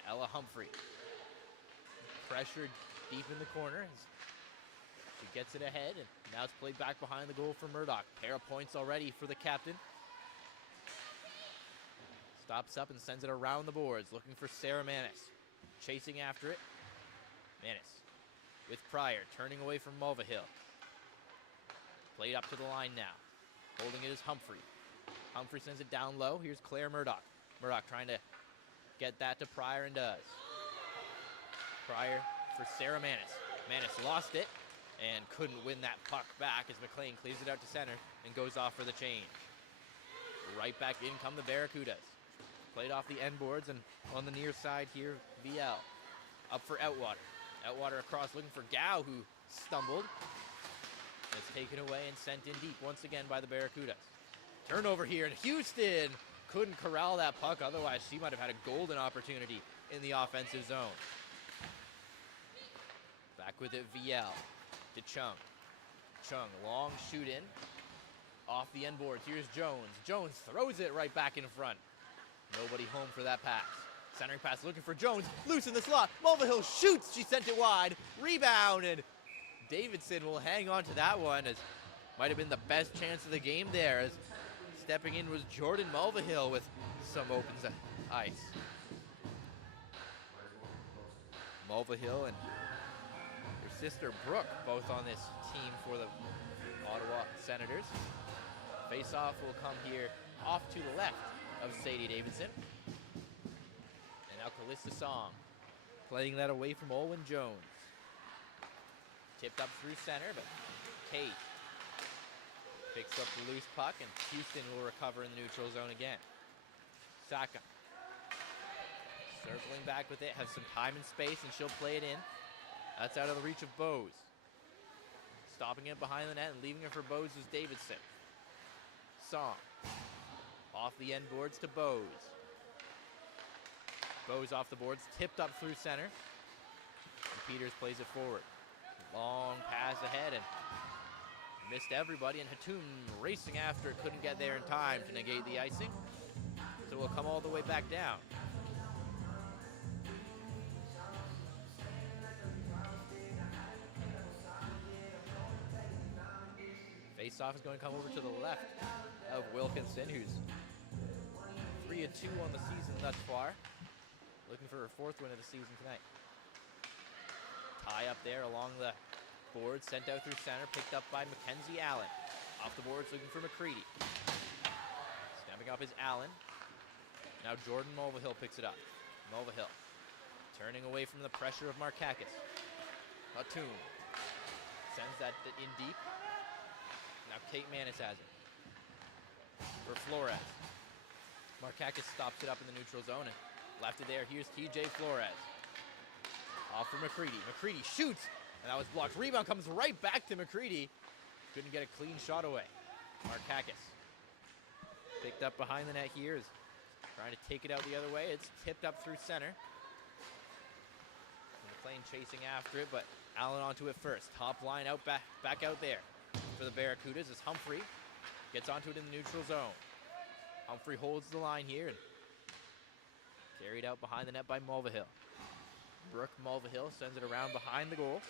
Ella Humphrey. Pressured deep in the corner. She gets it ahead, and now it's played back behind the goal for Murdoch. Pair of points already for the captain. Stops up and sends it around the boards, looking for Sara Manness. Chasing after it. Manness with Prier, turning away from Mulvihill. Played up to the line now. Holding it is Humphrey. Humphrey sends it down low. Here's Claire Murdoch. Murdoch trying to get that to Prier and does. Prier for Sara Manness. Manness lost it and couldn't win that puck back as McLean clears it out to center and goes off for the change. Right back in come the Barracudas. Played off the end boards, and on the near side here, VL. Up for Outwater. Outwater across looking for Gow, who stumbled. It's taken away and sent in deep once again by the Barracudas. Turnover here, and Houston couldn't corral that puck, otherwise she might have had a golden opportunity in the offensive zone. Back with it, VL to Chung. Chung, long shoot in. Off the end boards, here's Jones. Jones throws it right back in front. Nobody home for that pass. Centering pass looking for Jones, loose in the slot. Mulvihill shoots, she sent it wide. Rebound, and Davidson will hang on to that one, as might have been the best chance of the game there, as stepping in was Jordan Mulvihill with some open ice. Mulvihill and her sister Brooke both on this team for the Ottawa Senators. Face-off will come here off to the left of Sadie Davidson. And now Callista Song playing that away from Olwen Jones. Tipped up through center, but Kate picks up the loose puck, and Houston will recover in the neutral zone again. Saka circling back with it, has some time and space, and she'll play it in. That's out of the reach of Bose. Stopping it behind the net and leaving it for Bose is Davidson. Song off the end boards to Bose. Bose off the boards, tipped up through center. And Peters plays it forward. Long pass ahead and missed everybody, and Hatum racing after it, couldn't get there in time to negate the icing. So we'll come all the way back down. Face-off is going to come over to the left of Wilkinson, who's 3-2 on the season thus far. Looking for her 4th win of the season tonight. Tie up there along the board, sent out through center, picked up by Mackenzie Allen. Off the boards, looking for McCready. Snapping up is Allen. Now Jordan Mulvihill picks it up. Mulvihill turning away from the pressure of Markakis. Hatum sends that in deep. Now Kate Manness has it. For Flores. Markakis stops it up in the neutral zone and left it there. Here's TJ Flores. Off for McCready. McCready shoots, and that was blocked. Rebound comes right back to McCready. Couldn't get a clean shot away. Markakis picked up behind the net here, is trying to take it out the other way. It's tipped up through center. And McLean chasing after it, but Allen onto it first. Top line out back out there for the Barracudas as Humphrey gets onto it in the neutral zone. Humphrey holds the line here and carried out behind the net by Mulvihill. Brooke Mulvihill sends it around behind the goal.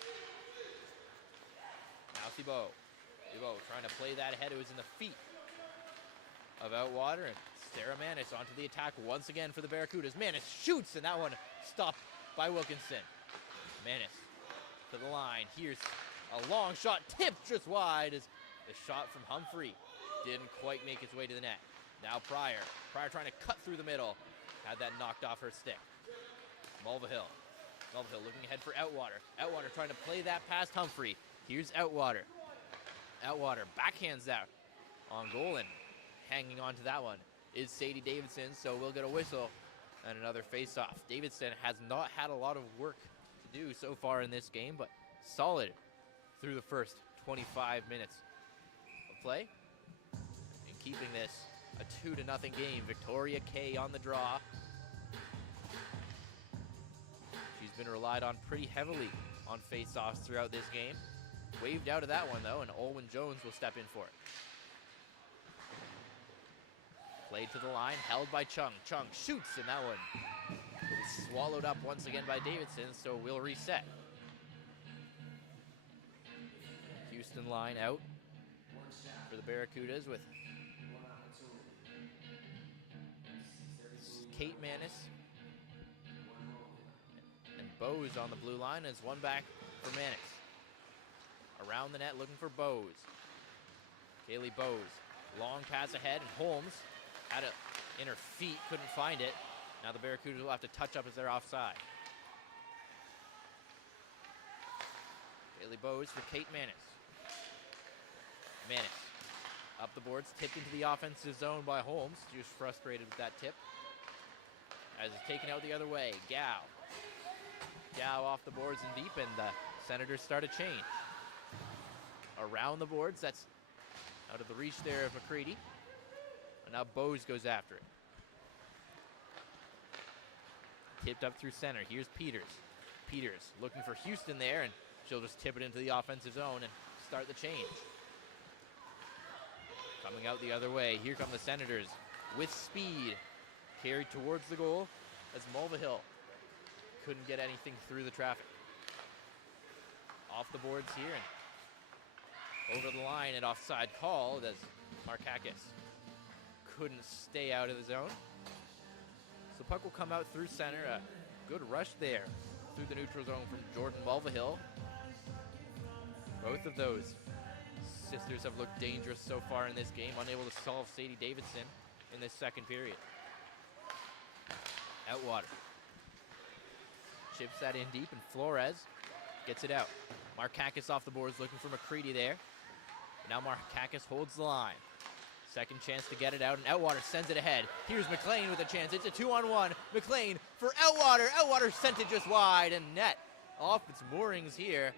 Now Thibault. Thibault trying to play that ahead. It was in the feet of Outwater, and Sara Manness onto the attack once again for the Barracudas. Manness shoots, and that one stopped by Wilkinson. Manness to the line. Here's a long shot, tipped just wide as the shot from Humphrey didn't quite make its way to the net. Now Prier. Prier trying to cut through the middle. Had that knocked off her stick. Mulvihill. Mulvihill looking ahead for Outwater. Outwater trying to play that past Humphrey. Here's Outwater. Outwater backhands out on goal, and hanging on to that one is Sadie Davidson, so we'll get a whistle and another face-off. Davidson has not had a lot of work to do so far in this game, but solid through the first 25 minutes of play. And keeping this a 2-0 game. Victoria Kay on the draw. She's been relied on pretty heavily on face-offs throughout this game. Waved out of that one though, and Olwen Jones will step in for it. Played to the line, held by Chung. Chung shoots, and that one will be swallowed up once again by Davidson, so we'll reset. Houston line out for the Barracudas with Kate Manness and Bose on the blue line, as one back for Manness. Around the net looking for Bose. Kaylee Bose, long pass ahead, and Holmes had it in her feet, couldn't find it. Now the Barracudas will have to touch up as they're offside. Kaylee Bose for Kate Manness. Manness up the boards, tipped into the offensive zone by Holmes. She was frustrated with that tip. As it's taken out the other way, Gow. Gow off the boards and deep, and the Senators start a change. Around the boards, that's out of the reach there of McCready. And now Bose goes after it. Tipped up through center. Here's Peters. Peters looking for Houston there, and she'll just tip it into the offensive zone, and start the change. Coming out the other way, here come the Senators with speed. Carried towards the goal as Mulvihill couldn't get anything through the traffic. Off the boards here and over the line and offside called as Markakis couldn't stay out of the zone. So puck will come out through center. A good rush there through the neutral zone from Jordan Mulvihill. Both of those sisters have looked dangerous so far in this game, unable to solve Sadie Davidson in this second period. Outwater. Chips that in deep, and Flores gets it out. Markakis off the boards, looking for McCready there. Now Markakis holds the line. Second chance to get it out, and Outwater sends it ahead. Here's McLean with a chance. It's a 2-on-1. McLean for Outwater. Outwater sent it just wide, and net off its moorings here.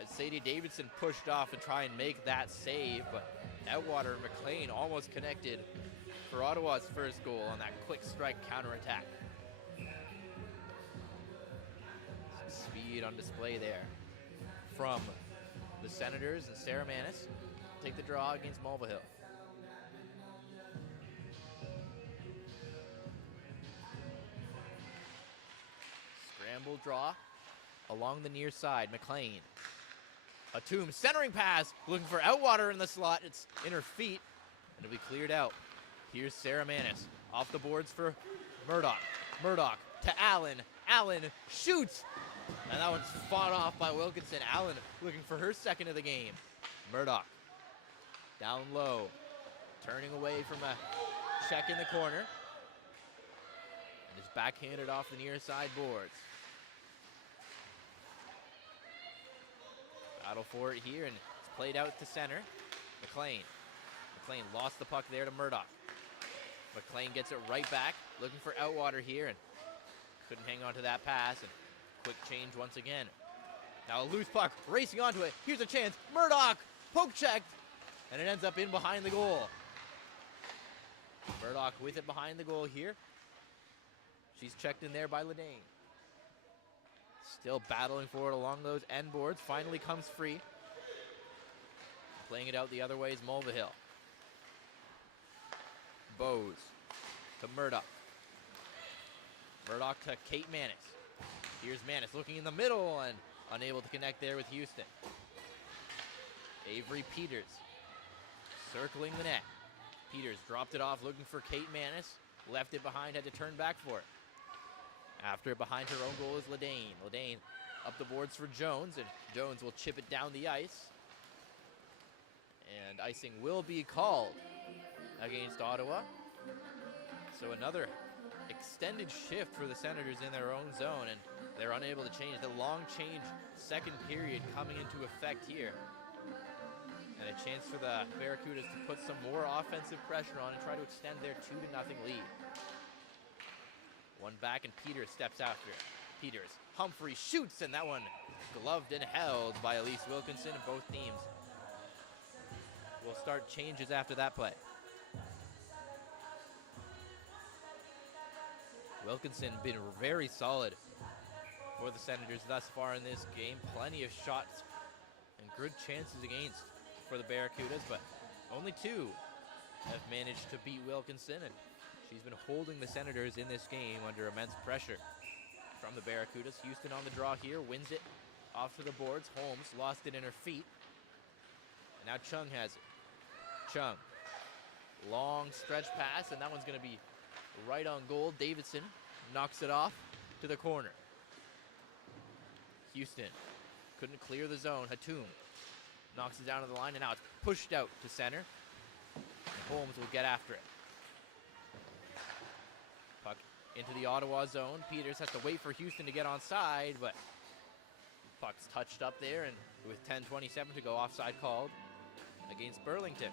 As Sadie Davidson pushed off to try and make that save, but Outwater and McLean almost connected for Ottawa's first goal on that quick strike counterattack. Some speed on display there from the Senators, and Sara Manness take the draw against Mulvihill. Scramble draw along the near side. McLean. A Tomb centering pass, looking for Outwater in the slot. It's in her feet, and it'll be cleared out. Here's Sara Manness off the boards for Murdoch. Murdoch to Allen. Allen shoots, and that one's fought off by Wilkinson. Allen looking for her second of the game. Murdoch down low, turning away from a check in the corner, and is backhanded off the near side boards. Battle for it here, and it's played out to center. McLean lost the puck there to Murdoch. McLean gets it right back, looking for Outwater here, and couldn't hang on to that pass, and quick change once again. Now a loose puck, racing onto it. Here's a chance. Murdoch, poke checked, and it ends up in behind the goal. Murdoch with it behind the goal here. She's checked in there by Ledane. Still battling for it along those end boards. Finally comes free. Playing it out the other way is Mulvihill. Bowes to Murdoch. Murdoch to Kate Manness. Here's Manness looking in the middle and unable to connect there with Houston. Avery Peters circling the net. Peters dropped it off looking for Kate Manness. Left it behind, had to turn back for it. After it behind her own goal is Ledane. Ledane up the boards for Jones, and Jones will chip it down the ice. And icing will be called against Ottawa. So another extended shift for the Senators in their own zone, and they're unable to change. The long change second period coming into effect here. And a chance for the Barracudas to put some more offensive pressure on and try to extend their 2-0 lead. One back, and Peters steps after it. Peters, Humphrey shoots, and that one gloved and held by Elise Wilkinson, and both teams will start changes after that play. Wilkinson been very solid for the Senators thus far in this game. Plenty of shots and good chances against for the Barracudas, but only 2 have managed to beat Wilkinson, and she's been holding the Senators in this game under immense pressure from the Barracudas. Houston on the draw here, wins it off to the boards. Holmes lost it in her feet. And now Chung has it. Chung, long stretch pass, and that one's going to be right on goal. Davidson knocks it off to the corner. Houston couldn't clear the zone. Hatum knocks it down to the line, and now it's pushed out to center. Holmes will get after it. Puck into the Ottawa zone. Peters has to wait for Houston to get onside, but puck's touched up there, and with 10:27 to go, offside called against Burlington.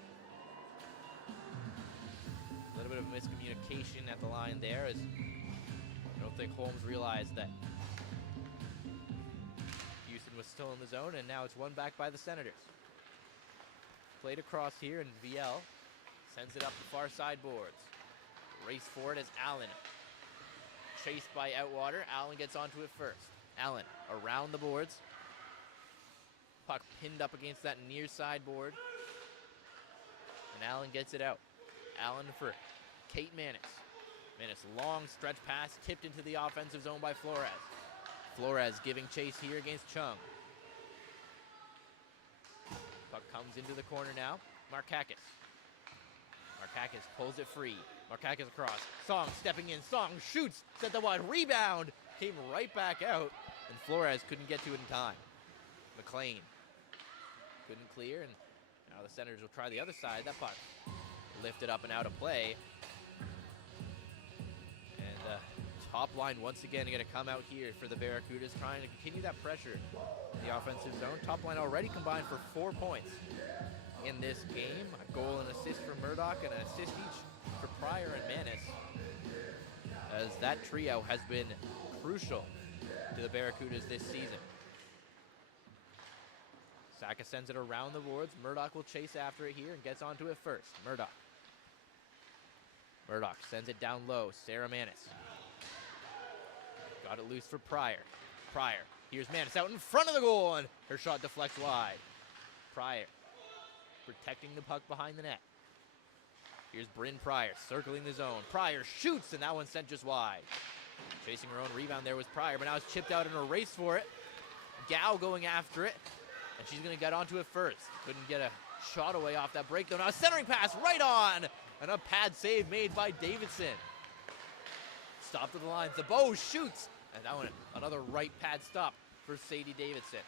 A little bit of miscommunication at the line there, as I don't think Holmes realized that Houston was still in the zone, and now it's won back by the Senators. Played across here, and VL sends it up the far side boards. Race for it as Allen. Chased by Outwater. Allen gets onto it first. Allen around the boards. Puck pinned up against that near sideboard. And Allen gets it out. Allen for Kate Manness. Manness, long stretch pass, tipped into the offensive zone by Flores. Flores giving chase here against Chung. Puck comes into the corner now. Markakis. Markakis pulls it free. Markakis across. Song stepping in. Song shoots. Set the wide. Rebound. Came right back out. And Flores couldn't get to it in time. McLean couldn't clear. And now the Senators will try the other side. That puck lifted up and out of play. And top line once again going to come out here for the Barracudas, trying to continue that pressure in the offensive zone. Top line already combined for 4 points in this game. A goal and assist for Murdoch and an assist each for Prier and Manness, as that trio has been crucial to the Barracudas this season. Saka sends it around the boards. Murdoch will chase after it here and gets onto it first. Murdoch sends it down low. Sara Manness. Got it loose for Prier. Prier. Here's Manness out in front of the goal, and her shot deflects wide. Prier protecting the puck behind the net. Here's Bryn Prier circling the zone. Prier shoots, and that one sent just wide. Chasing her own rebound there was Prier, but now it's chipped out in a race for it. Gow going after it, and she's going to get onto it first. Couldn't get a shot away off that break, though. Now a centering pass right on, and a pad save made by Davidson. Stop to the lines. The bow shoots, and that one, another right pad stop for Sadie Davidson.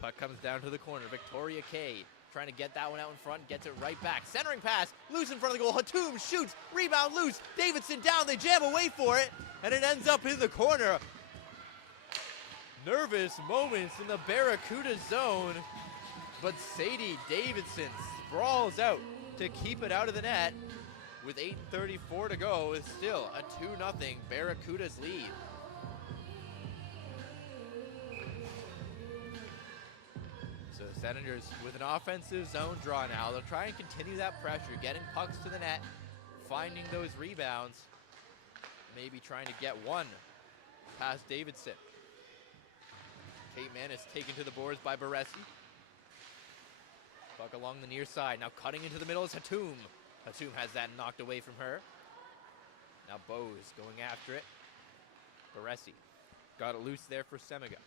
Puck comes down to the corner. Victoria Kay trying to get that one out in front, gets it right back. Centering pass, loose in front of the goal. Hatum shoots, rebound loose. Davidson down, they jam away for it, and it ends up in the corner. Nervous moments in the Barracuda zone, but Sadie Davidson sprawls out to keep it out of the net. With 8:34 to go, is still a 2-0 Barracudas lead. So the Senators with an offensive zone draw now. They'll try and continue that pressure, getting pucks to the net, finding those rebounds, maybe trying to get one past Davidson. Kate Manness taken to the boards by Baresi. Puck along the near side. Now cutting into the middle is Hatum. Hatum has that knocked away from her. Now Bose going after it. Baresi got it loose there for Semiga.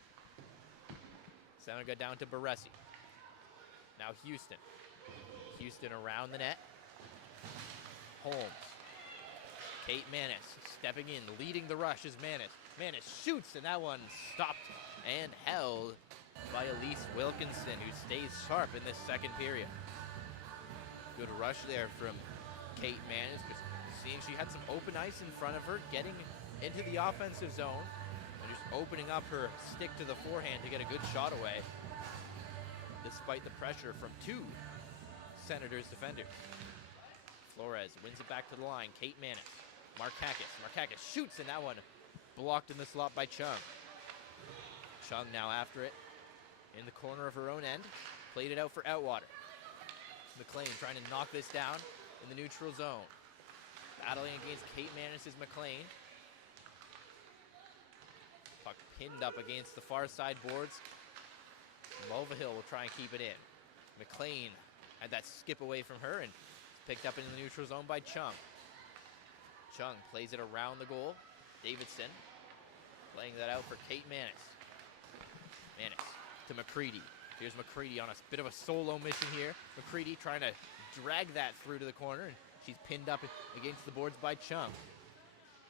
Semiga down to Baresi. Now Houston. Houston around the net. Holmes. Kate Manness stepping in, leading the rush is Manness. Manness shoots, and that one stopped and held by Elise Wilkinson, who stays sharp in this second period. Good rush there from Kate Manness, just seeing she had some open ice in front of her, getting into the offensive zone, and just opening up her stick to the forehand to get a good shot away, despite the pressure from two Senators defenders. Flores wins it back to the line. Kate Manness. Markakis. Markakis shoots, and that one blocked in the slot by Chung. Chung now after it in the corner of her own end. Played it out for Outwater. McLean trying to knock this down in the neutral zone. Battling against Kate Manness' McLean. Puck pinned up against the far side boards. Mulvihill will try and keep it in. McLean had that skip away from her, and picked up in the neutral zone by Chung. Chung plays it around the goal. Davidson laying that out for Kate Manness. Manness to McCready. Here's McCready on a bit of a solo mission here. McCready trying to drag that through to the corner, and she's pinned up against the boards by Chung.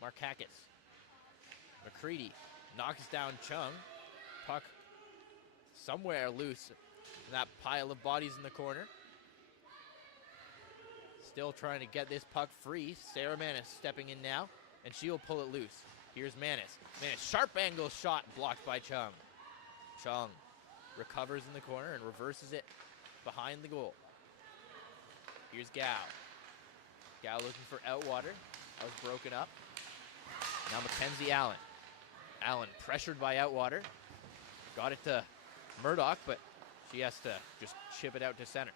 Markakis. McCready knocks down Chung. Puck somewhere loose in that pile of bodies in the corner. Still trying to get this puck free. Sara Manness stepping in now, and she'll pull it loose. Here's Manness. Manness, sharp angle shot blocked by Chung. Chung recovers in the corner and reverses it behind the goal. Here's Gow. Gow looking for Outwater. That was broken up. Now Mackenzie Allen. Allen pressured by Outwater. Got it to Murdoch, but she has to just chip it out to center.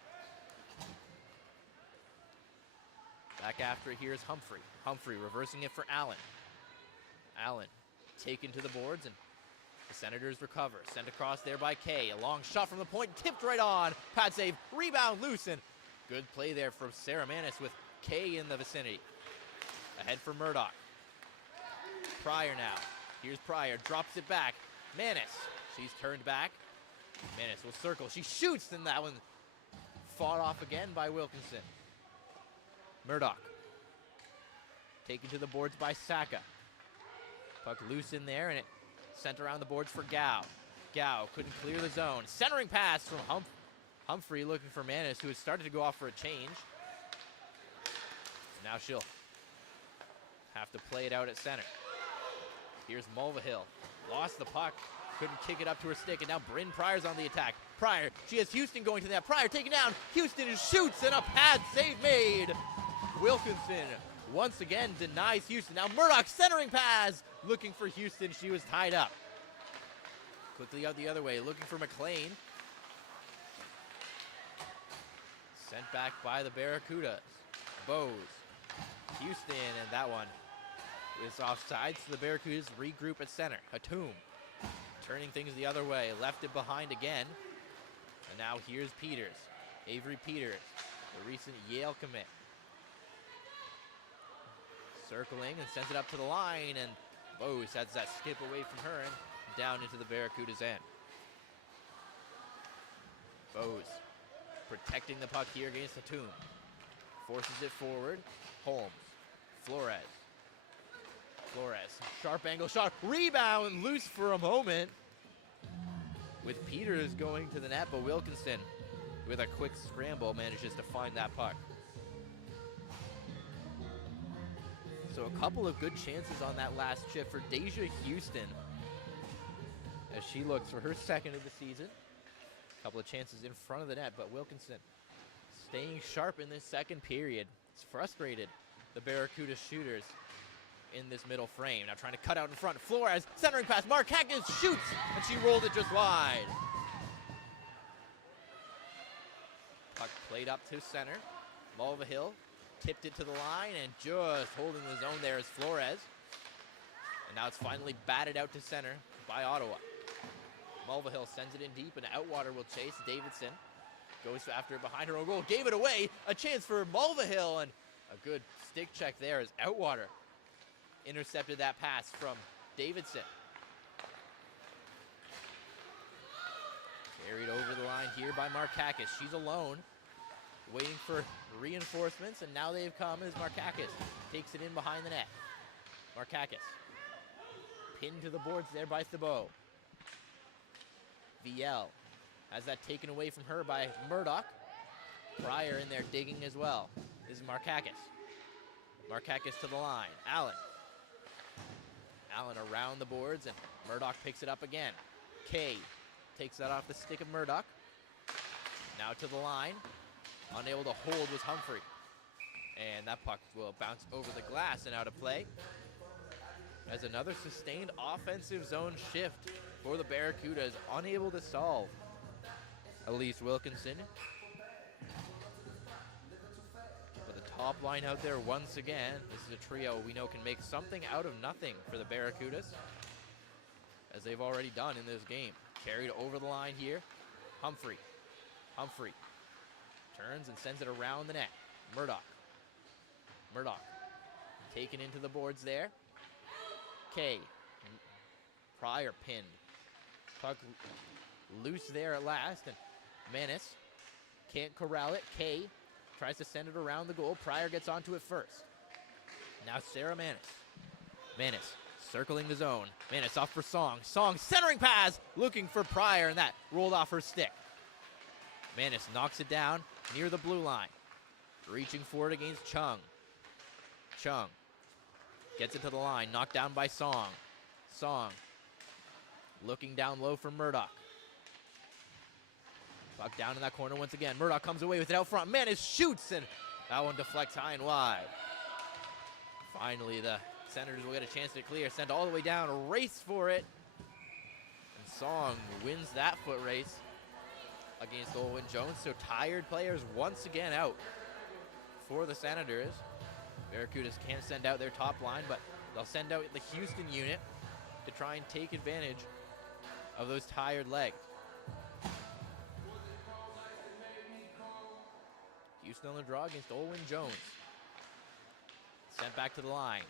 Back after it, here's Humphrey. Humphrey reversing it for Allen. Allen taken to the boards and The Senators recover. Sent across there by Kay. A long shot from the point. Tipped right on. Pad save. Rebound loosen. Good play there from Sara Manness with Kay in the vicinity. Ahead for Murdoch. Prier now. Here's Prier. Drops it back. Manness. She's turned back. Manness will circle. She shoots, and that one fought off again by Wilkinson. Murdoch. Taken to the boards by Saka. Puck loose in there, and it sent around the boards for Gao. Gao couldn't clear the zone. Centering pass from Humphrey looking for Manness, who had started to go off for a change. Now she'll have to play it out at center. Here's Mulvihill. Lost the puck. Couldn't kick it up to her stick, and now Bryn Prier's on the attack. Prier, she has Houston going to that. Prier taken down. Houston shoots, and a pad save made. Wilkinson once again denies Houston. Now Murdoch centering pass, looking for Houston. She was tied up. Quickly out the other way, looking for McLean. Sent back by the Barracudas. Bose. Houston, and that one is offside, so the Barracudas regroup at center. Hatum turning things the other way, left it behind again. And now here's Peters. Avery Peters, the recent Yale commit. Circling and sends it up to the line, and Bose has that skip away from her and down into the Barracudas' end. Bose protecting the puck here against Hatum. Forces it forward. Holmes. Flores. Sharp angle shot. Rebound loose for a moment. With Peters going to the net, but Wilkinson, with a quick scramble, manages to find that puck. So a couple of good chances on that last shift for Deja Houston as she looks for her second of the season. A couple of chances in front of the net, but Wilkinson staying sharp in this second period. It's frustrated the Barracuda shooters in this middle frame. Now trying to cut out in front. Flores, centering pass. Markakis shoots, and she rolled it just wide. Puck played up to center. Mulvihill tipped it to the line, and just holding the zone there is Flores. And now it's finally batted out to center by Ottawa. Mulvihill sends it in deep, and Outwater will chase. Davidson goes after it behind her own goal. Gave it away. A chance for Mulvihill, and a good stick check there as Outwater intercepted that pass from Davidson. Carried over the line here by Markakis. She's alone, waiting for reinforcements, and now they've come as Markakis takes it in behind the net. Markakis pinned to the boards there by Thibault. VL has that taken away from her by Murdoch. Prier in there digging as well. This is Markakis. Markakis to the line. Allen around the boards, and Murdoch picks it up again. Kay takes that off the stick of Murdoch. Now to the line. Unable to hold was Humphrey. And that puck will bounce over the glass and out of play. As another sustained offensive zone shift for the Barracudas, unable to solve. Elise Wilkinson. But the top line out there once again. This is a trio we know can make something out of nothing for the Barracudas, as they've already done in this game. Carried over the line here. Humphrey turns and sends it around the net. Murdoch taken into the boards there. Kay. Prier pinned. Puck loose there at last, and Manness can't corral it. Kay tries to send it around the goal. Prier gets onto it first. Now Sara Manness circling the zone. Manness off for Song. Song centering pass, looking for Prier, and that rolled off her stick. Manness knocks it down near the blue line. Reaching for it against Chung. Chung gets it to the line, knocked down by Song. Song looking down low for Murdoch. Puck down in that corner once again. Murdoch comes away with it out front. Manness shoots, and that one deflects high and wide. Finally, the Senators will get a chance to clear. Send all the way down, a race for it. And Song wins that foot race against Olwyn Jones. So tired players once again out for the Senators. Barracudas can't send out their top line, but they'll send out the Houston unit to try and take advantage of those tired legs. Houston on the draw against Olwyn Jones. Sent back to the line.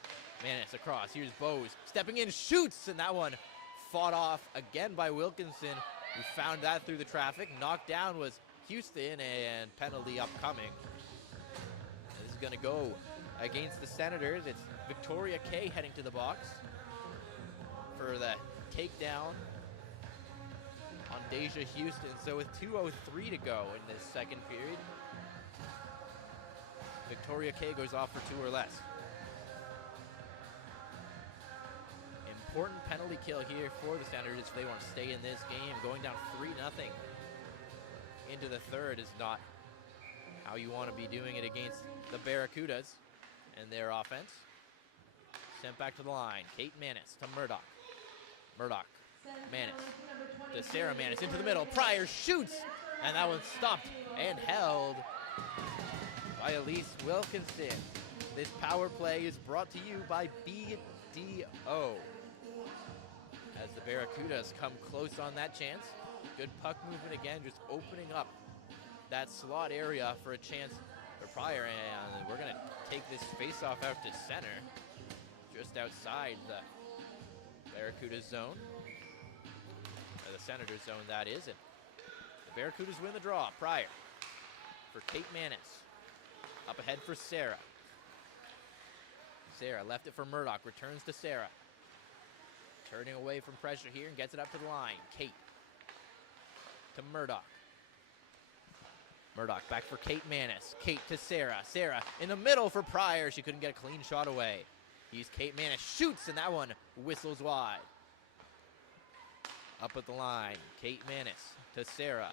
Manness across. Here's Bose stepping in, shoots, and that one fought off again by Wilkinson, who found that through the traffic. Knocked down was Houston, and penalty upcoming. This is going to go against the Senators. It's Victoria Kay heading to the box for the takedown on Deja Houston. So with 2:03 to go in this second period, Victoria Kay goes off for 2 or less. Important penalty kill here for the Senators if they want to stay in this game. Going down 3-0 into the third is not how you want to be doing it against the Barracudas and their offense. Sent back to the line. Kate Manness to Murdoch. Murdoch. Manness to Sara Manness into the middle. Prier shoots, and that one stopped and held by Elise Wilkinson. This power play is brought to you by BDO. As the Barracudas come close on that chance. Good puck movement again, just opening up that slot area for a chance for Prier. And we're going to take this faceoff out to center, just outside the Barracudas zone. Or the Senators zone, that is. And the Barracudas win the draw. Prier for Kate Manness. Up ahead for Sara. Sara left it for Murdoch, returns to Sara. Turning away from pressure here and gets it up to the line. Kate to Murdoch. Murdoch back for Kate Manness. Kate to Sara. Sara in the middle for Prier. She couldn't get a clean shot away. He's Kate Manness, shoots, and that one whistles wide. Up at the line, Kate Manness to Sara.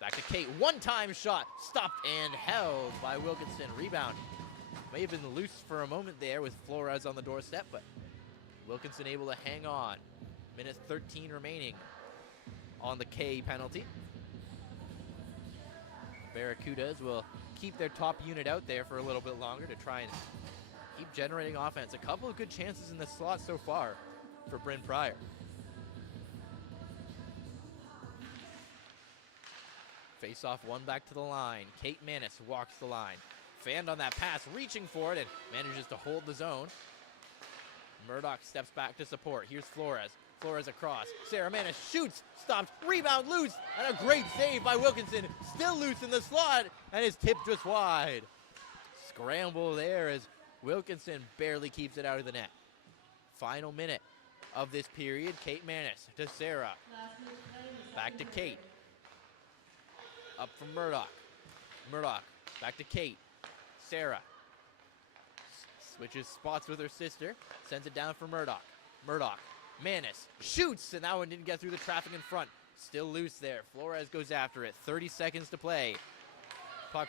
Back to Kate, one-time shot, stopped and held by Wilkinson. Rebound may have been loose for a moment there with Flores on the doorstep, but Wilkinson able to hang on. Minute 13 remaining on the K penalty. Barracudas will keep their top unit out there for a little bit longer to try and keep generating offense. A couple of good chances in the slot so far for Bryn Prier. Face off one back to the line. Kate Manness walks the line. Fanned on that pass, reaching for it, and manages to hold the zone. Murdoch steps back to support. Here's Flores. Flores across. Sara Manness shoots, stops, rebound loose, and a great save by Wilkinson. Still loose in the slot, and is tipped just wide. Scramble there as Wilkinson barely keeps it out of the net. Final minute of this period. Kate Manness to Sara. Back to Kate. Up from Murdoch. Murdoch back to Kate. Sara switches spots with her sister. Sends it down for Murdoch. Murdoch. Manness shoots, and that one didn't get through the traffic in front. Still loose there. Flores goes after it. 30 seconds to play. Puck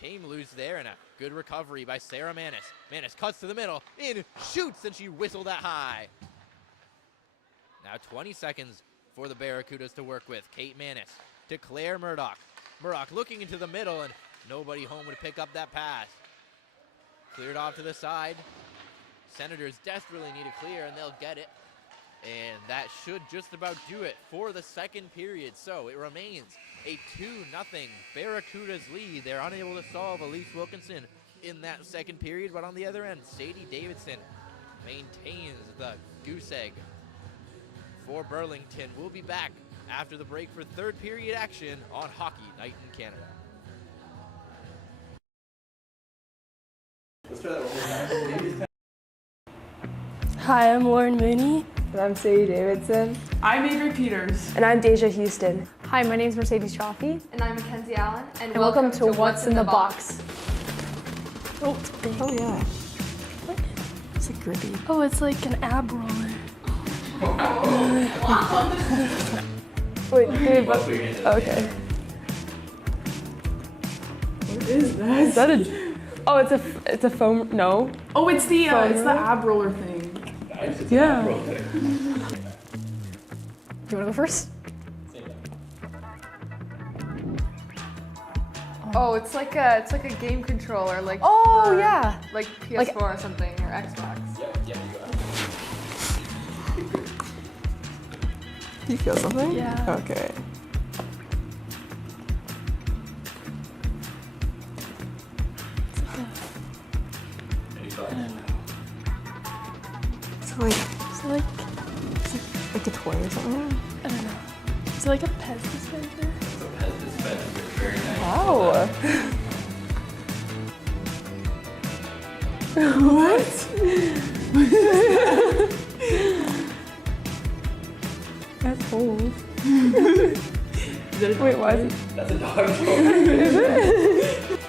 came loose there, and a good recovery by Sara Manness. Manness cuts to the middle. In, shoots, and she whistled that high. Now 20 seconds for the Barracudas to work with. Kate Manness to Claire Murdoch. Murdoch looking into the middle, and nobody home would pick up that pass. Cleared off to the side. Senators desperately need a clear, and they'll get it. And that should just about do it for the second period. So it remains a 2-0 Barracudas lead. They're unable to solve Elise Wilkinson in that second period, but on the other end, Sadie Davidson maintains the goose egg for Burlington. We'll be back after the break for third period action on Hockey Night in Canada. Let's try that one more time. Hi, I'm Lauren Mooney. And I'm Sadie Davidson. I'm Avery Peters. And I'm Deja Houston. Hi, my name's Mercedes Chaffee. And I'm Mackenzie Allen. And welcome to What's in the Box. Oh, it's big. Oh, yeah. What? It's like grippy. Oh, it's like an ab roller. Wait, okay. What is that? Is that a... Oh, it's a foam... No. Oh, it's the ab roller thing. Yeah. Do you want to go first? Oh, it's like a game controller, like Oh, yeah. like PS4 or something, or Xbox. Yeah, you go. You feel something? Yeah. Okay. Any thoughts? So like, Is it like a toy or something? I don't know. Is it like a Pez dispenser? So Pez dispenser, very nice. Wow. What? That's old. Wait, why is it? That's a dog toy. Is it?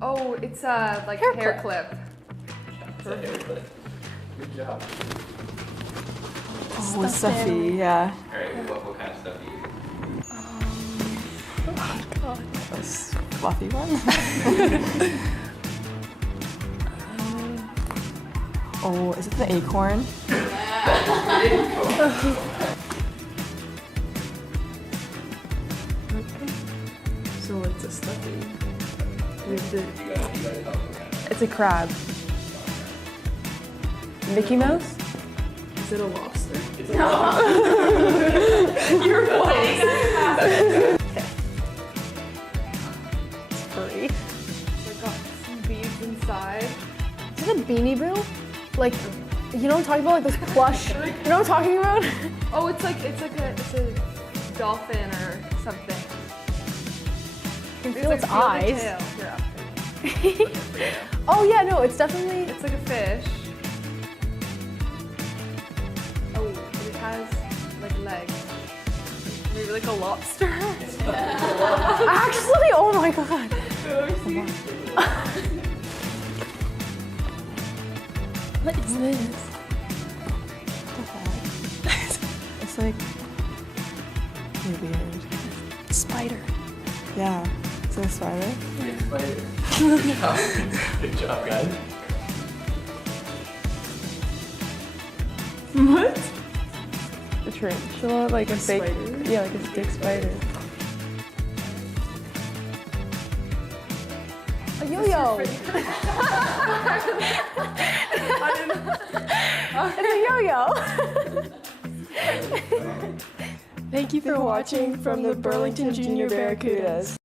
Oh, it's a like hair clip. It's a hair clip. Good job. Oh, stuffy, yeah. Alright, what kind of stuff do you use? Oh god. This fluffy one. Oh, is it the acorn? So it's a stuffy. It's a crab. Mickey Mouse? Is it a lobster? It's a lobster. You're close. It's furry. It's got some beads inside. Is it a Beanie Boo? Like, you know what I'm talking about? Like those plush. You know what I'm talking about? Oh, it's a dolphin or something. I can feel its feel the eyes. tail. Here, Oh yeah, no, it's definitely. it's like a fish. Oh, it has like legs. Maybe like a lobster. Actually, oh my god. What is this? It's like weird. Spider. Yeah. Is it a spider? It's spider. Good job. Good job, guys. What? A tarantula, like a fake, spider? yeah, like a stick spider. A yo-yo. It's a yo-yo. Thank you for watching from the Burlington Junior Barracudas.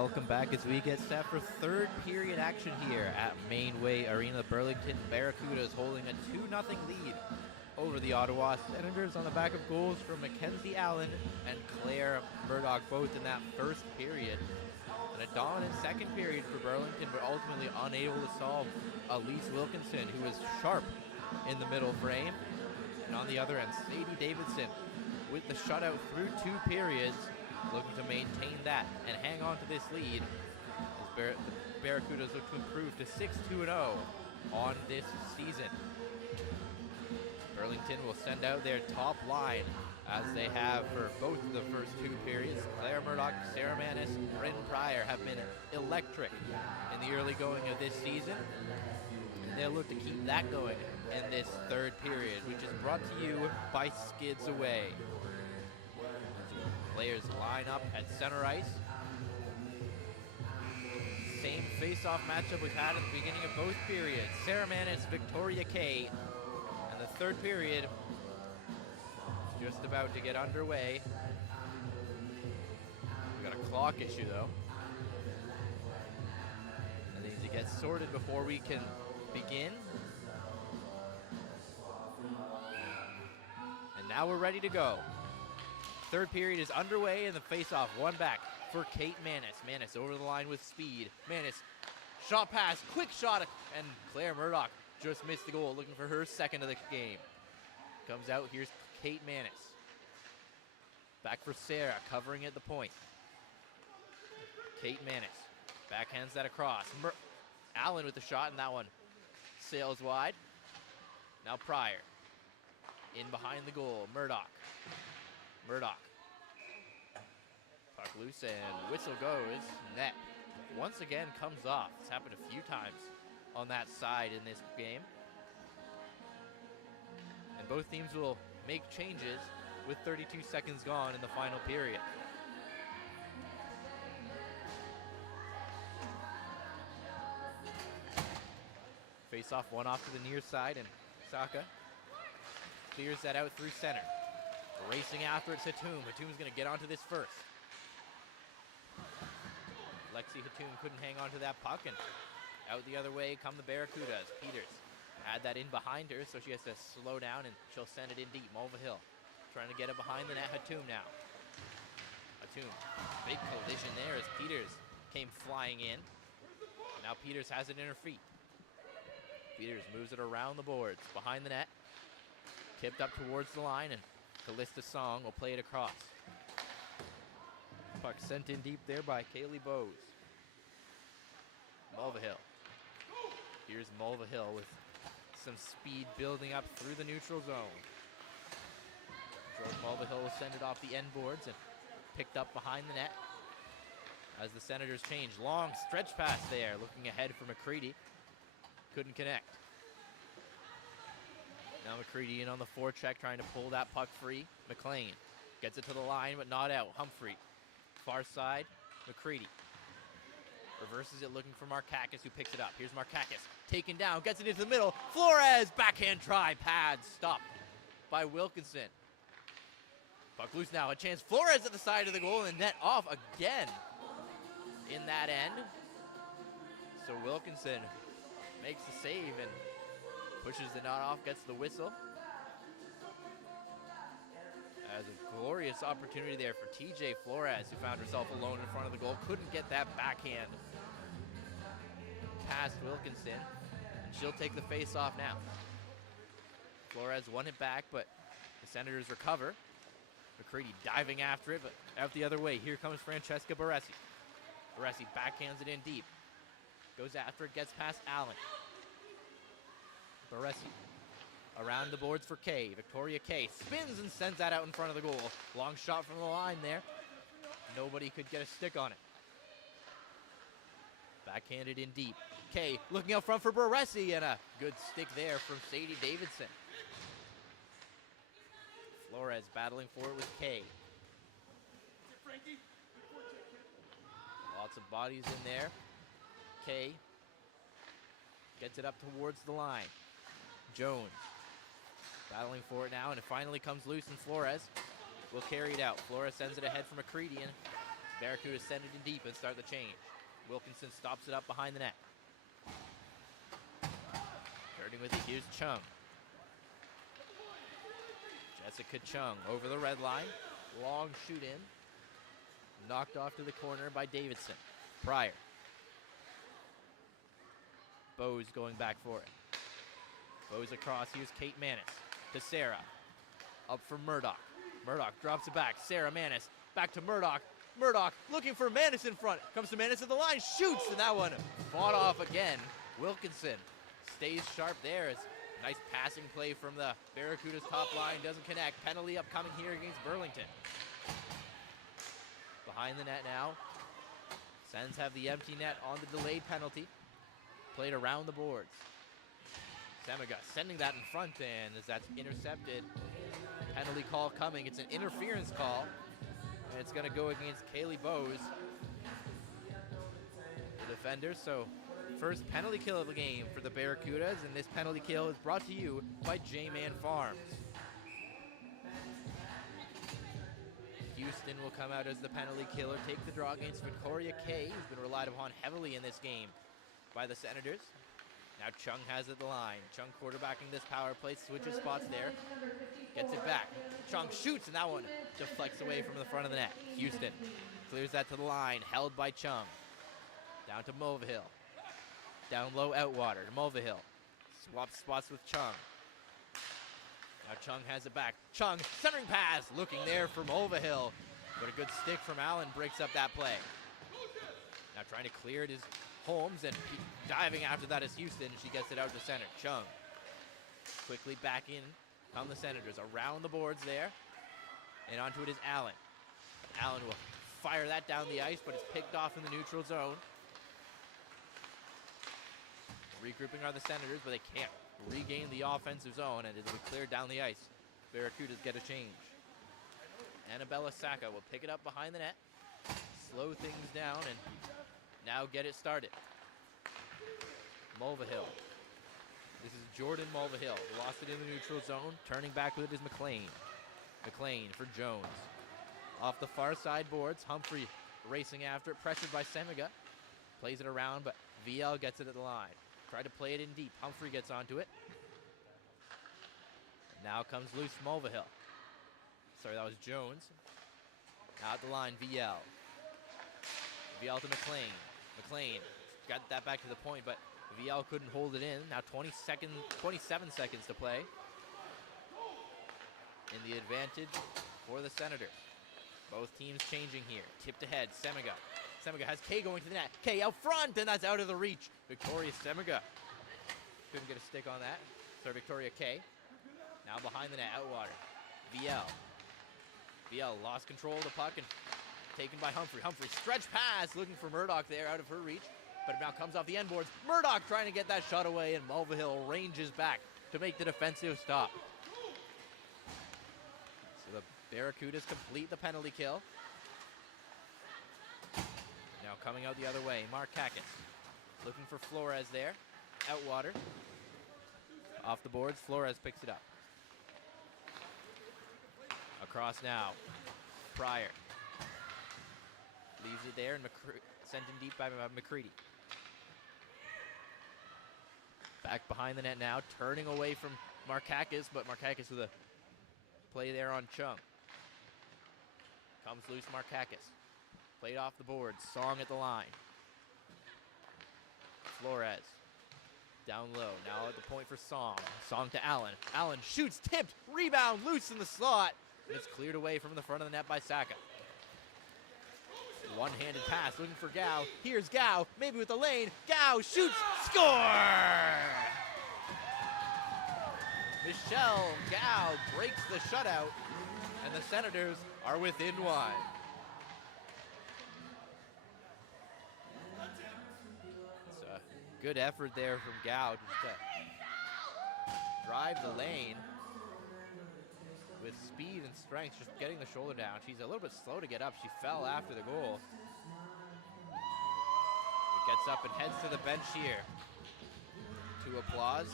Welcome back as we get set for third period action here at Mainway Arena. The Burlington Barracudas holding a 2-0 lead over the Ottawa Senators on the back of goals from Mackenzie Allen and Claire Murdoch, both in that first period. And a dominant second period for Burlington, but ultimately unable to solve Elise Wilkinson, who was sharp in the middle frame. And on the other end, Sadie Davidson with the shutout through 2 periods, looking to maintain that and hang on to this lead as the Barracudas look to improve to 6-2-0 on this season. Burlington will send out their top line as they have for both of the first 2 periods. Claire Murdoch, Sara Manness, Bryn, Prier have been electric in the early going of this season. And they'll look to keep that going in this third period, which is brought to you by Skids Away. Players line up at center ice. Same face-off matchup we've had at the beginning of both periods. Sara Manness, Victoria Kay. And the third period is just about to get underway. We've got a clock issue though. That needs to get sorted before we can begin. And now we're ready to go. Third period is underway and the face-off, one back for Kate Manness. Manness over the line with speed. Manness, shot pass, quick shot, and Claire Murdoch just missed the goal, looking for her second of the game. Comes out, here's Kate Manness. Back for Sara, covering at the point. Kate Manness, backhands that across. Allen with the shot, and that one sails wide. Now Prier, in behind the goal, Murdoch. Puck loose and whistle goes. Net once again comes off. It's happened a few times on that side in this game. And both teams will make changes with 32 seconds gone in the final period. Face off, one off to the near side, and Saka clears that out through center. Racing after it, Hatum. Hatum's going to get onto this first. Lexi Hatum couldn't hang on to that puck, and out the other way come the Barracudas. Peters had that in behind her, so she has to slow down, and she'll send it in deep. Mulvihill trying to get it behind the net. Hatum now. Hatum, big collision there as Peters came flying in. Now Peters has it in her feet. Peters moves it around the boards, behind the net. Tipped up towards the line, and Callista Song will play it across. Puck sent in deep there by Kaylee Bowes. Mulvihill. Here's Mulvihill with some speed building up through the neutral zone. George Mulvihill will send it off the end boards and picked up behind the net as the Senators change. Long stretch pass there, looking ahead for McCready. Couldn't connect. Now McCready in on the forecheck, trying to pull that puck free. McLean gets it to the line, but not out. Humphrey, far side, McCready. Reverses it, looking for Markakis, who picks it up. Here's Markakis, taken down, gets it into the middle. Flores, backhand try, pads, stopped by Wilkinson. Puck loose now, a chance. Flores at the side of the goal, and net off again in that end. So Wilkinson makes the save and pushes the knot off, gets the whistle. As a glorious opportunity there for TJ Flores, who found herself alone in front of the goal. Couldn't get that backhand past Wilkinson. And she'll take the face off now. Flores won it back, but the Senators recover. McCready diving after it, but out the other way. Here comes Francesca Baresi. Baresi backhands it in deep. Goes after it, gets past Allen. Baresi around the boards for Kay. Victoria Kay spins and sends that out in front of the goal. Long shot from the line there. Nobody could get a stick on it. Backhanded in deep. Kay looking out front for Baresi, and a good stick there from Sadie Davidson. Flores battling for it with Kay. Lots of bodies in there. Kay gets it up towards the line. Jones battling for it now, and it finally comes loose, and Flores will carry it out. Flores sends it ahead for McCready, and Barracudas send it in deep and start the change. Wilkinson stops it up behind the net. Turning with it, here's Chung. Jessica Chung over the red line. Long shoot in. Knocked off to the corner by Davidson. Prier. Bose going back for it. Bose across, here's Kate Manness to Sara. Up for Murdoch. Murdoch drops it back. Sara Manness back to Murdoch. Murdoch looking for Manness in front. Comes to Manness at the line, shoots, and that one fought off again. Wilkinson stays sharp there. It's a nice passing play from the Barracudas top line. Doesn't connect. Penalty upcoming here against Burlington. Behind the net now. Sens have the empty net on the delayed penalty. Played around the boards. Semiga sending that in front, and as that's intercepted, penalty call coming. It's an interference call, and it's going to go against Kaylee Bose, the defender. So first penalty kill of the game for the Barracudas, and this penalty kill is brought to you by J-Man Farms. Houston will come out as the penalty killer, take the draw against Victoria Kay, who's been relied upon heavily in this game by the Senators. Now Chung has it at the line. Chung quarterbacking this power play, switches spots there, gets it back. Chung shoots, and that one deflects away from the front of the net. Houston clears that to the line, held by Chung. Down to Mulvihill. Down low, Outwater to Mulvihill. Swaps spots with Chung. Now Chung has it back. Chung, centering pass, looking there for Mulvihill. But a good stick from Allen breaks up that play. Now trying to clear it is Holmes, and diving after that is Houston. She gets it out to center. Chung quickly back in come the Senators. Around the boards there. And onto it is Allen. Allen will fire that down the ice, but it's picked off in the neutral zone. Regrouping are the Senators, but they can't regain the offensive zone, and it'll be cleared down the ice. Barracudas get a change. Annabella Sacca will pick it up behind the net, slow things down, and now get it started. Mulvihill. This is Jordan Mulvihill. Lost it in the neutral zone. Turning back with it is McLean. McLean for Jones. Off the far side boards, Humphrey racing after it, pressured by Semiga. Plays it around, but VL gets it at the line. Tried to play it in deep. Humphrey gets onto it. Now comes loose Mulvihill. Sorry, that was Jones. Out the line, VL. VL to McLean. McLean got that back to the point, but VL couldn't hold it in. Now 27 seconds to play. In the advantage for the Senators. Both teams changing here. Tipped ahead, Semiga. Semiga has Kay going to the net. Kay out front, and that's out of the reach. Victoria Semiga. Couldn't get a stick on that. So Victoria Kay. Now behind the net, Outwater. VL. VL lost control of the puck and taken by Humphrey. Humphrey stretch pass, looking for Murdoch there out of her reach. But it now comes off the end boards. Murdoch trying to get that shot away, and Mulvihill ranges back to make the defensive stop. So the Barracudas complete the penalty kill. Now coming out the other way, Markakis. Looking for Flores there. Outwater. Off the boards, Flores picks it up. Across now, Prier. Leaves it there, and sent in deep by McCready. Back behind the net now, turning away from Markakis, but Markakis with a play there on Chung. Comes loose Markakis. Played off the board, Song at the line. Flores. Down low, now at the point for Song. Song to Allen. Allen shoots, tipped, rebound, loose in the slot. And it's cleared away from the front of the net by Sacca. One-handed pass, looking for Gao. Here's Gao, maybe with the lane. Gao shoots, score! Michelle Gao breaks the shutout, and the Senators are within one. It's a good effort there from Gao just to drive the lane with speed and strength, just getting the shoulder down. She's a little bit slow to get up. She fell after the goal. It gets up and heads to the bench here to applause.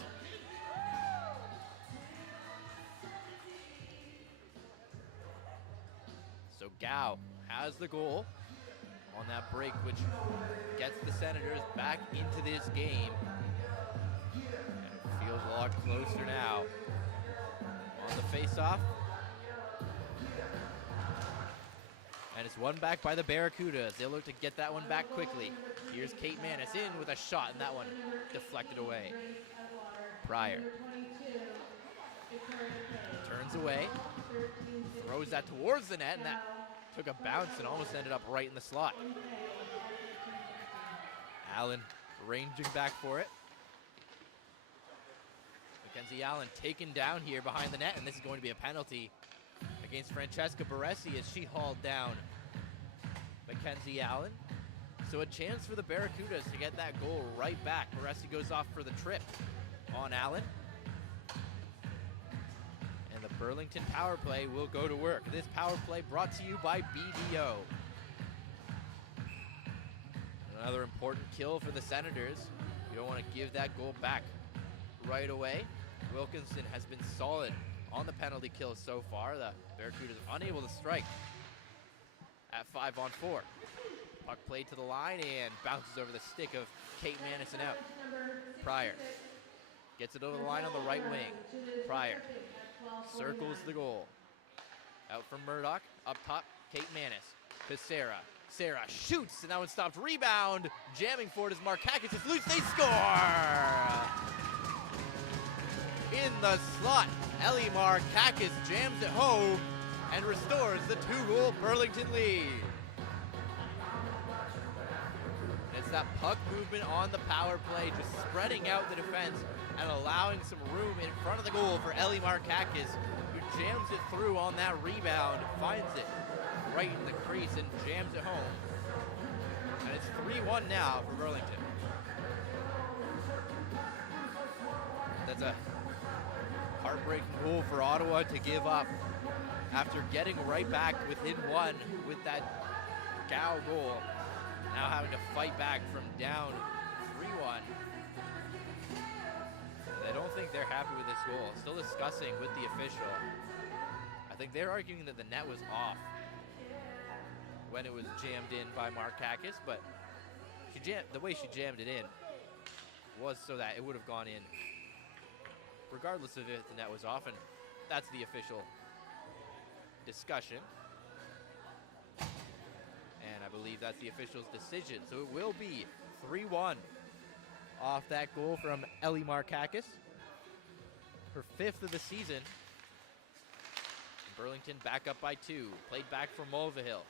So Gao has the goal. on that break, which gets the Senators back into this game. And it feels a lot closer now. On the face-off. And it's won back by the Barracudas. They'll look to get that one back quickly. Here's Kate Manness in with a shot, and that one deflected away. Prier turns away, throws that towards the net, and that took a bounce and almost ended up right in the slot. Allen ranging back for it. Mackenzie Allen taken down here behind the net, and this is going to be a penalty against Francesca Baresi as she hauled down Mackenzie Allen. So a chance for the Barracudas to get that goal right back. Baresi goes off for the trip on Allen. And the Burlington power play will go to work. This power play brought to you by BDO. Another important kill for the Senators. You don't want to give that goal back right away. Wilkinson has been solid on the penalty kills so far. The Barracudas unable to strike at 5-on-4. Puck played to the line and bounces over the stick of Kate Manness and out. Prier gets it over the line on the right wing. Prier circles the goal. Out from Murdoch, up top, Kate Manness to Sara. Sara shoots, and that one stopped. Rebound, jamming for it as Markakis is loose. They score! In the slot, Ellie Markakis jams it home and restores the 2-goal Burlington lead. It's that puck movement on the power play, just spreading out the defense and allowing some room in front of the goal for Ellie Markakis, who jams it through on that rebound, finds it right in the crease and jams it home. And it's 3-1 now for Burlington. That's a heartbreaking goal for Ottawa to give up after getting right back within one with that Gow goal. Now having to fight back from down 3-1. I don't think they're happy with this goal. Still discussing with the official. I think they're arguing that the net was off when it was jammed in by Markakis, but the way she jammed it in was so that it would have gone in regardless of if the net was off, and that's the official discussion. And I believe that's the official's decision. So it will be 3-1 off that goal from Ellie Markakis. Her 5th of the season. Burlington back up by 2. Played back from Mulvihill.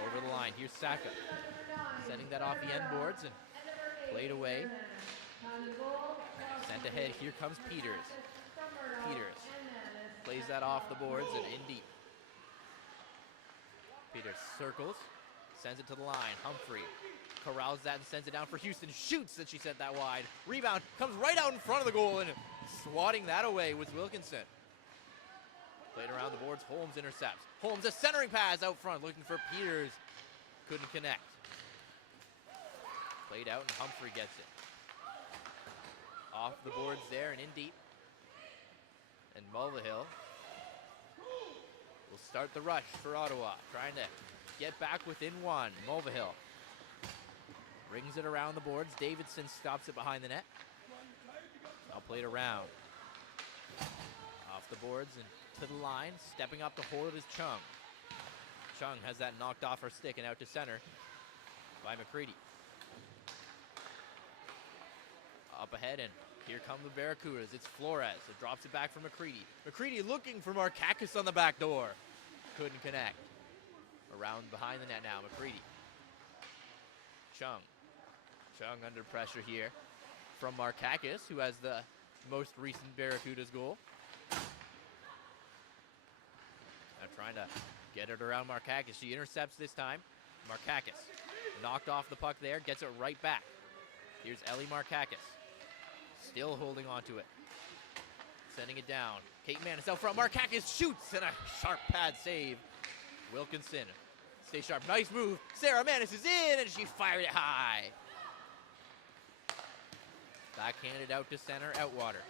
Over the line, here's Saka. Sending that off the end boards and played away. Sent ahead, here comes Peters. Peters plays that off the boards and in deep. Peters circles, sends it to the line. Humphrey corrals that and sends it down for Houston. Shoots, and she sent that wide. Rebound comes right out in front of the goal, and swatting that away was Wilkinson. Played around the boards, Holmes intercepts. Holmes, a centering pass out front, looking for Peters. Couldn't connect. Played out, and Humphrey gets it. Off the boards there and in deep. And Mulvihill will start the rush for Ottawa, trying to get back within one. Mulvihill rings it around the boards. Davidson stops it behind the net. Now played around. Off the boards and to the line. Stepping up to hold it is Chung. Chung has that knocked off her stick and out to center by McCready. Up ahead, and here come the Barracudas. It's Flores. It drops it back for McCready. McCready looking for Markakis on the back door. Couldn't connect. Around behind the net now, McCready. Chung. Chung under pressure here from Markakis, who has the most recent Barracudas goal. Now trying to get it around Markakis. She intercepts this time. Markakis knocked off the puck there, gets it right back. Here's Ellie Markakis. Still holding on to it. Sending it down. Kate Manness out front. Markakis shoots, and a sharp pad save. Wilkinson, stay sharp. Nice move. Sara Manness is in, and she fired it high. Backhanded out to center. Outwater.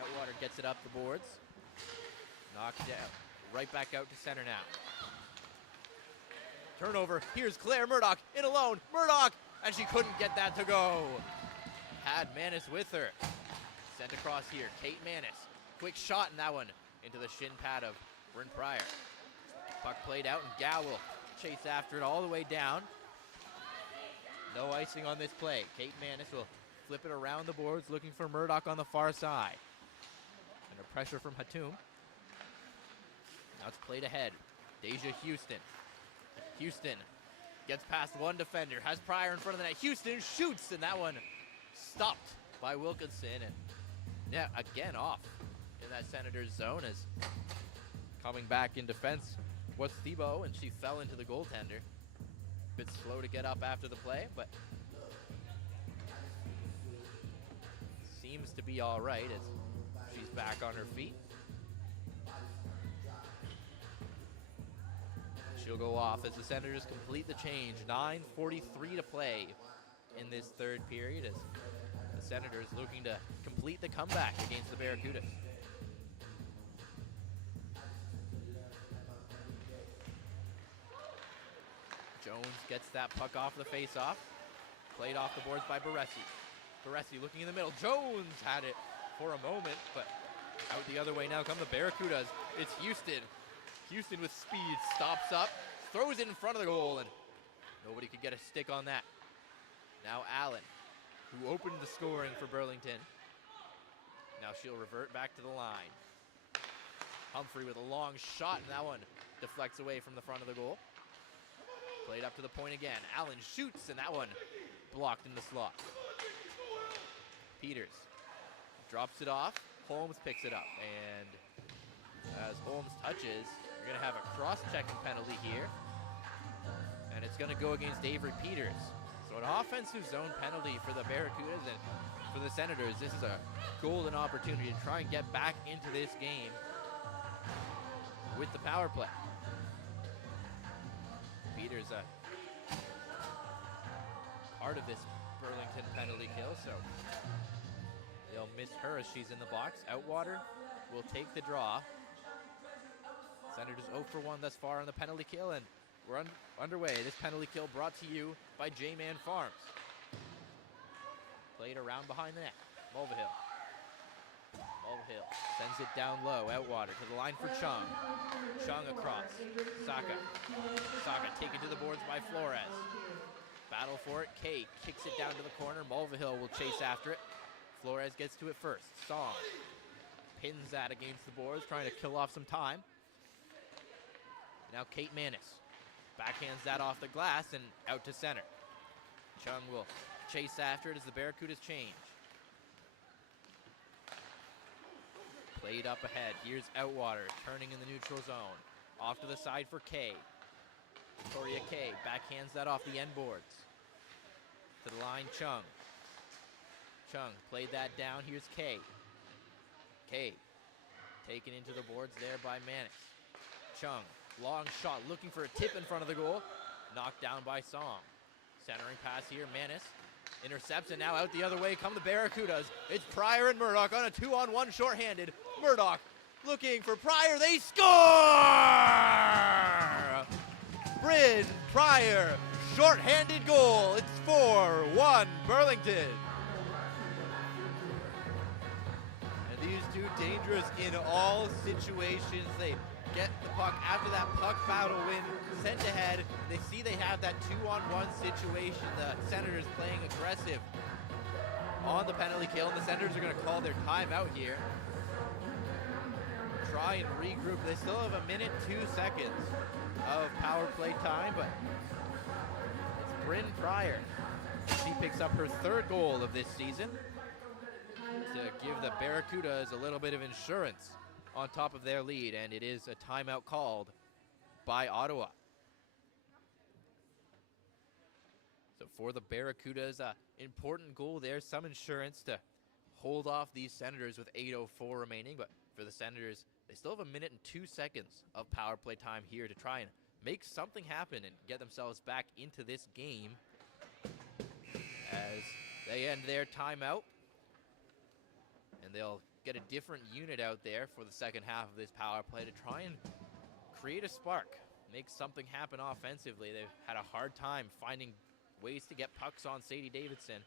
Outwater gets it up the boards. Knocked down. right back out to center now. Turnover, here's Claire Murdoch in alone, Murdoch, and she couldn't get that to go. Had Manness with her. Sent across here, Kate Manness. Quick shot in that one into the shin pad of Bryn Prier. Puck played out and Gal will chase after it all the way down. No icing on this play. Kate Manness will flip it around the boards looking for Murdoch on the far side. Under pressure from Hatum. Now it's played ahead. Deja Houston. Houston gets past one defender, has Prier in front of the net. Houston shoots, and that one stopped by Wilkinson. And yeah, again off in that Senators zone as coming back in defense was Thibault, and she fell into the goaltender. Bit slow to get up after the play, but seems to be all right as she's back on her feet. She'll go off as the Senators complete the change. 9:43 to play in this third period as the Senators looking to complete the comeback against the Barracudas. Jones gets that puck off the face-off. Played off the boards by Baresi. Baresi looking in the middle. Jones had it for a moment, but out the other way now come the Barracudas. It's Houston. Houston with speed, stops up, throws it in front of the goal, and nobody could get a stick on that. Now Allen, who opened the scoring for Burlington. Now she'll revert back to the line. Humphrey with a long shot, and that one deflects away from the front of the goal. Played up to the point again. Allen shoots, and that one blocked in the slot. Peters drops it off. Holmes picks it up, and as Holmes touches, you're going to have a cross-checking penalty here, and it's going to go against Avery Peters. So an offensive zone penalty for the Barracudas, and for the Senators, this is a golden opportunity to try and get back into this game with the power play. Peters, part of this Burlington penalty kill, so they'll miss her as she's in the box. Outwater will take the draw. Senators 0 for 1 thus far on the penalty kill, and we're underway. This penalty kill brought to you by J-Man Farms. Played around behind the net. Mulvihill. Mulvihill sends it down low. Outwater to the line for Chung. Chung across. Saka. Saka taken to the boards by Flores. Battle for it. Kay kicks it down to the corner. Mulvihill will chase after it. Flores gets to it first. Song pins that against the boards, trying to kill off some time. Now Kate Manness backhands that off the glass and out to center. Chung will chase after it as the Barracudas change. Played up ahead. Here's Outwater turning in the neutral zone. Off to the side for Kay. Victoria Kay backhands that off the end boards. To the line, Chung. Chung played that down. Here's Kay. Kay taken into the boards there by Manness. Chung, long shot, looking for a tip in front of the goal. Knocked down by Song. Centering pass here, Manness intercepts, and now out the other way come the Barracudas. It's Prier and Murdoch on a 2-on-1 shorthanded. Murdoch looking for Prier. They score! Bryn Prier, shorthanded goal. It's 4-1 Burlington. And these two dangerous in all situations. They get the puck after that puck battle win, sent ahead. They see they have that 2-on-1 situation. The Senators playing aggressive on the penalty kill, and the Senators are going to call their timeout here. Try and regroup. They still have 1 minute 2 seconds of power play time, but it's Bryn Prier. She picks up her 3rd goal of this season to give the Barracudas a little bit of insurance on top of their lead, and it is a timeout called by Ottawa. So for the Barracudas, important goal there, some insurance to hold off these Senators with 8:04 remaining, but for the Senators, they still have 1 minute and 2 seconds of power play time here to try and make something happen and get themselves back into this game as they end their timeout. And they'll get a different unit out there for the second half of this power play to try and create a spark, make something happen offensively. They've had a hard time finding ways to get pucks on Sadie Davidson.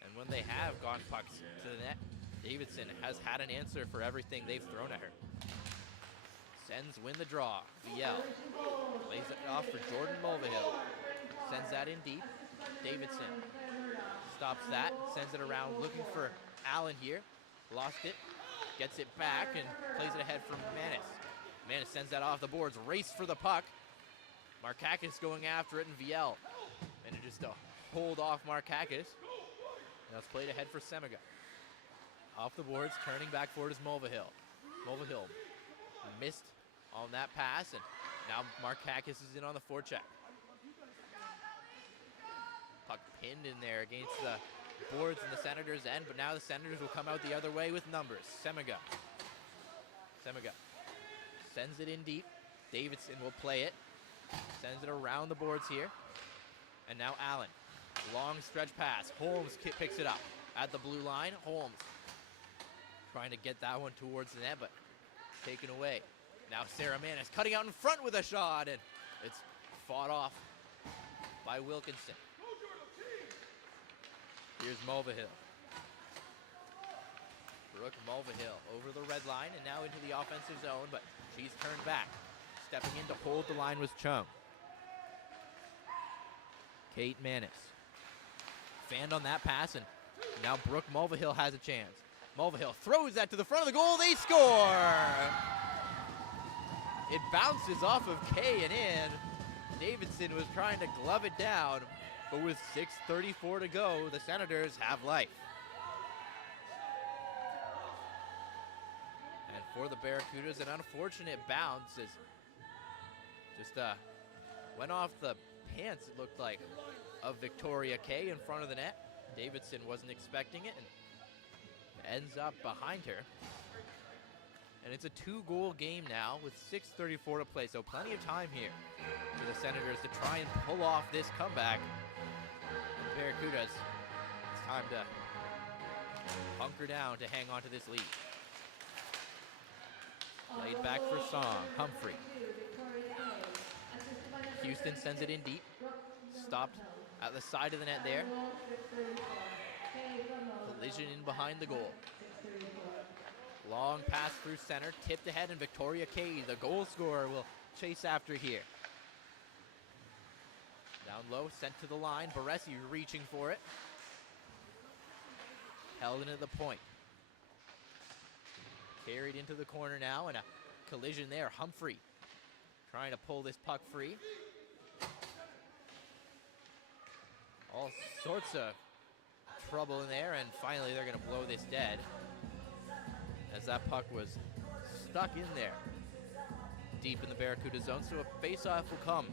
And when they have gone pucks to the net, Davidson has had an answer for everything they've thrown at her. Sens win the draw. VL lays it off for Jordan Mulvihill. Sends that in deep. Davidson stops that, sends it around, looking for Allen here. Lost it, gets it back, and plays it ahead for Manness. Manness sends that off the boards, race for the puck. Markakis going after it, and VL manages to hold off Markakis. Now it's played ahead for Semiga. Off the boards, turning back forward is Mulvihill. Mulvihill missed on that pass, and now Markakis is in on the forecheck. Puck pinned in there against the boards in the Senators' end, but now the Senators will come out the other way with numbers. Semiga sends it in deep. Davidson will play it. Sends it around the boards here. And now Allen. Long stretch pass. Holmes picks it up at the blue line. Holmes trying to get that one towards the net, but taken away. Now Sara Manness cutting out in front with a shot, and it's fought off by Wilkinson. Here's Mulvihill. Brooke Mulvihill over the red line and now into the offensive zone, but she's turned back. Stepping in to hold the line was Chung. Kate Manness fanned on that pass, and now Brooke Mulvihill has a chance. Mulvihill throws that to the front of the goal. They score! It bounces off of Kay and in. Davidson was trying to glove it down, but with 6:34 to go, the Senators have life. And for the Barracudas, an unfortunate bounce as just went off the pants, it looked like, of Victoria Kay in front of the net. Davidson wasn't expecting it and ends up behind her. And it's a 2-goal game now with 6:34 to play, so plenty of time here for the Senators to try and pull off this comeback. The Barracudas, it's time to hunker down to hang on to this lead. Laid back for Song, Humphrey. Houston sends it in deep. Stopped at the side of the net there. Collision in behind the goal. Long pass through center, tipped ahead, and Victoria Kay, the goal scorer, will chase after here. Down low, sent to the line. Baresi reaching for it. Held in at the point. Carried into the corner now, and a collision there. Humphrey trying to pull this puck free. All sorts of trouble in there, and finally they're going to blow this dead, as that puck was stuck in there deep in the Barracuda zone. So a face-off will come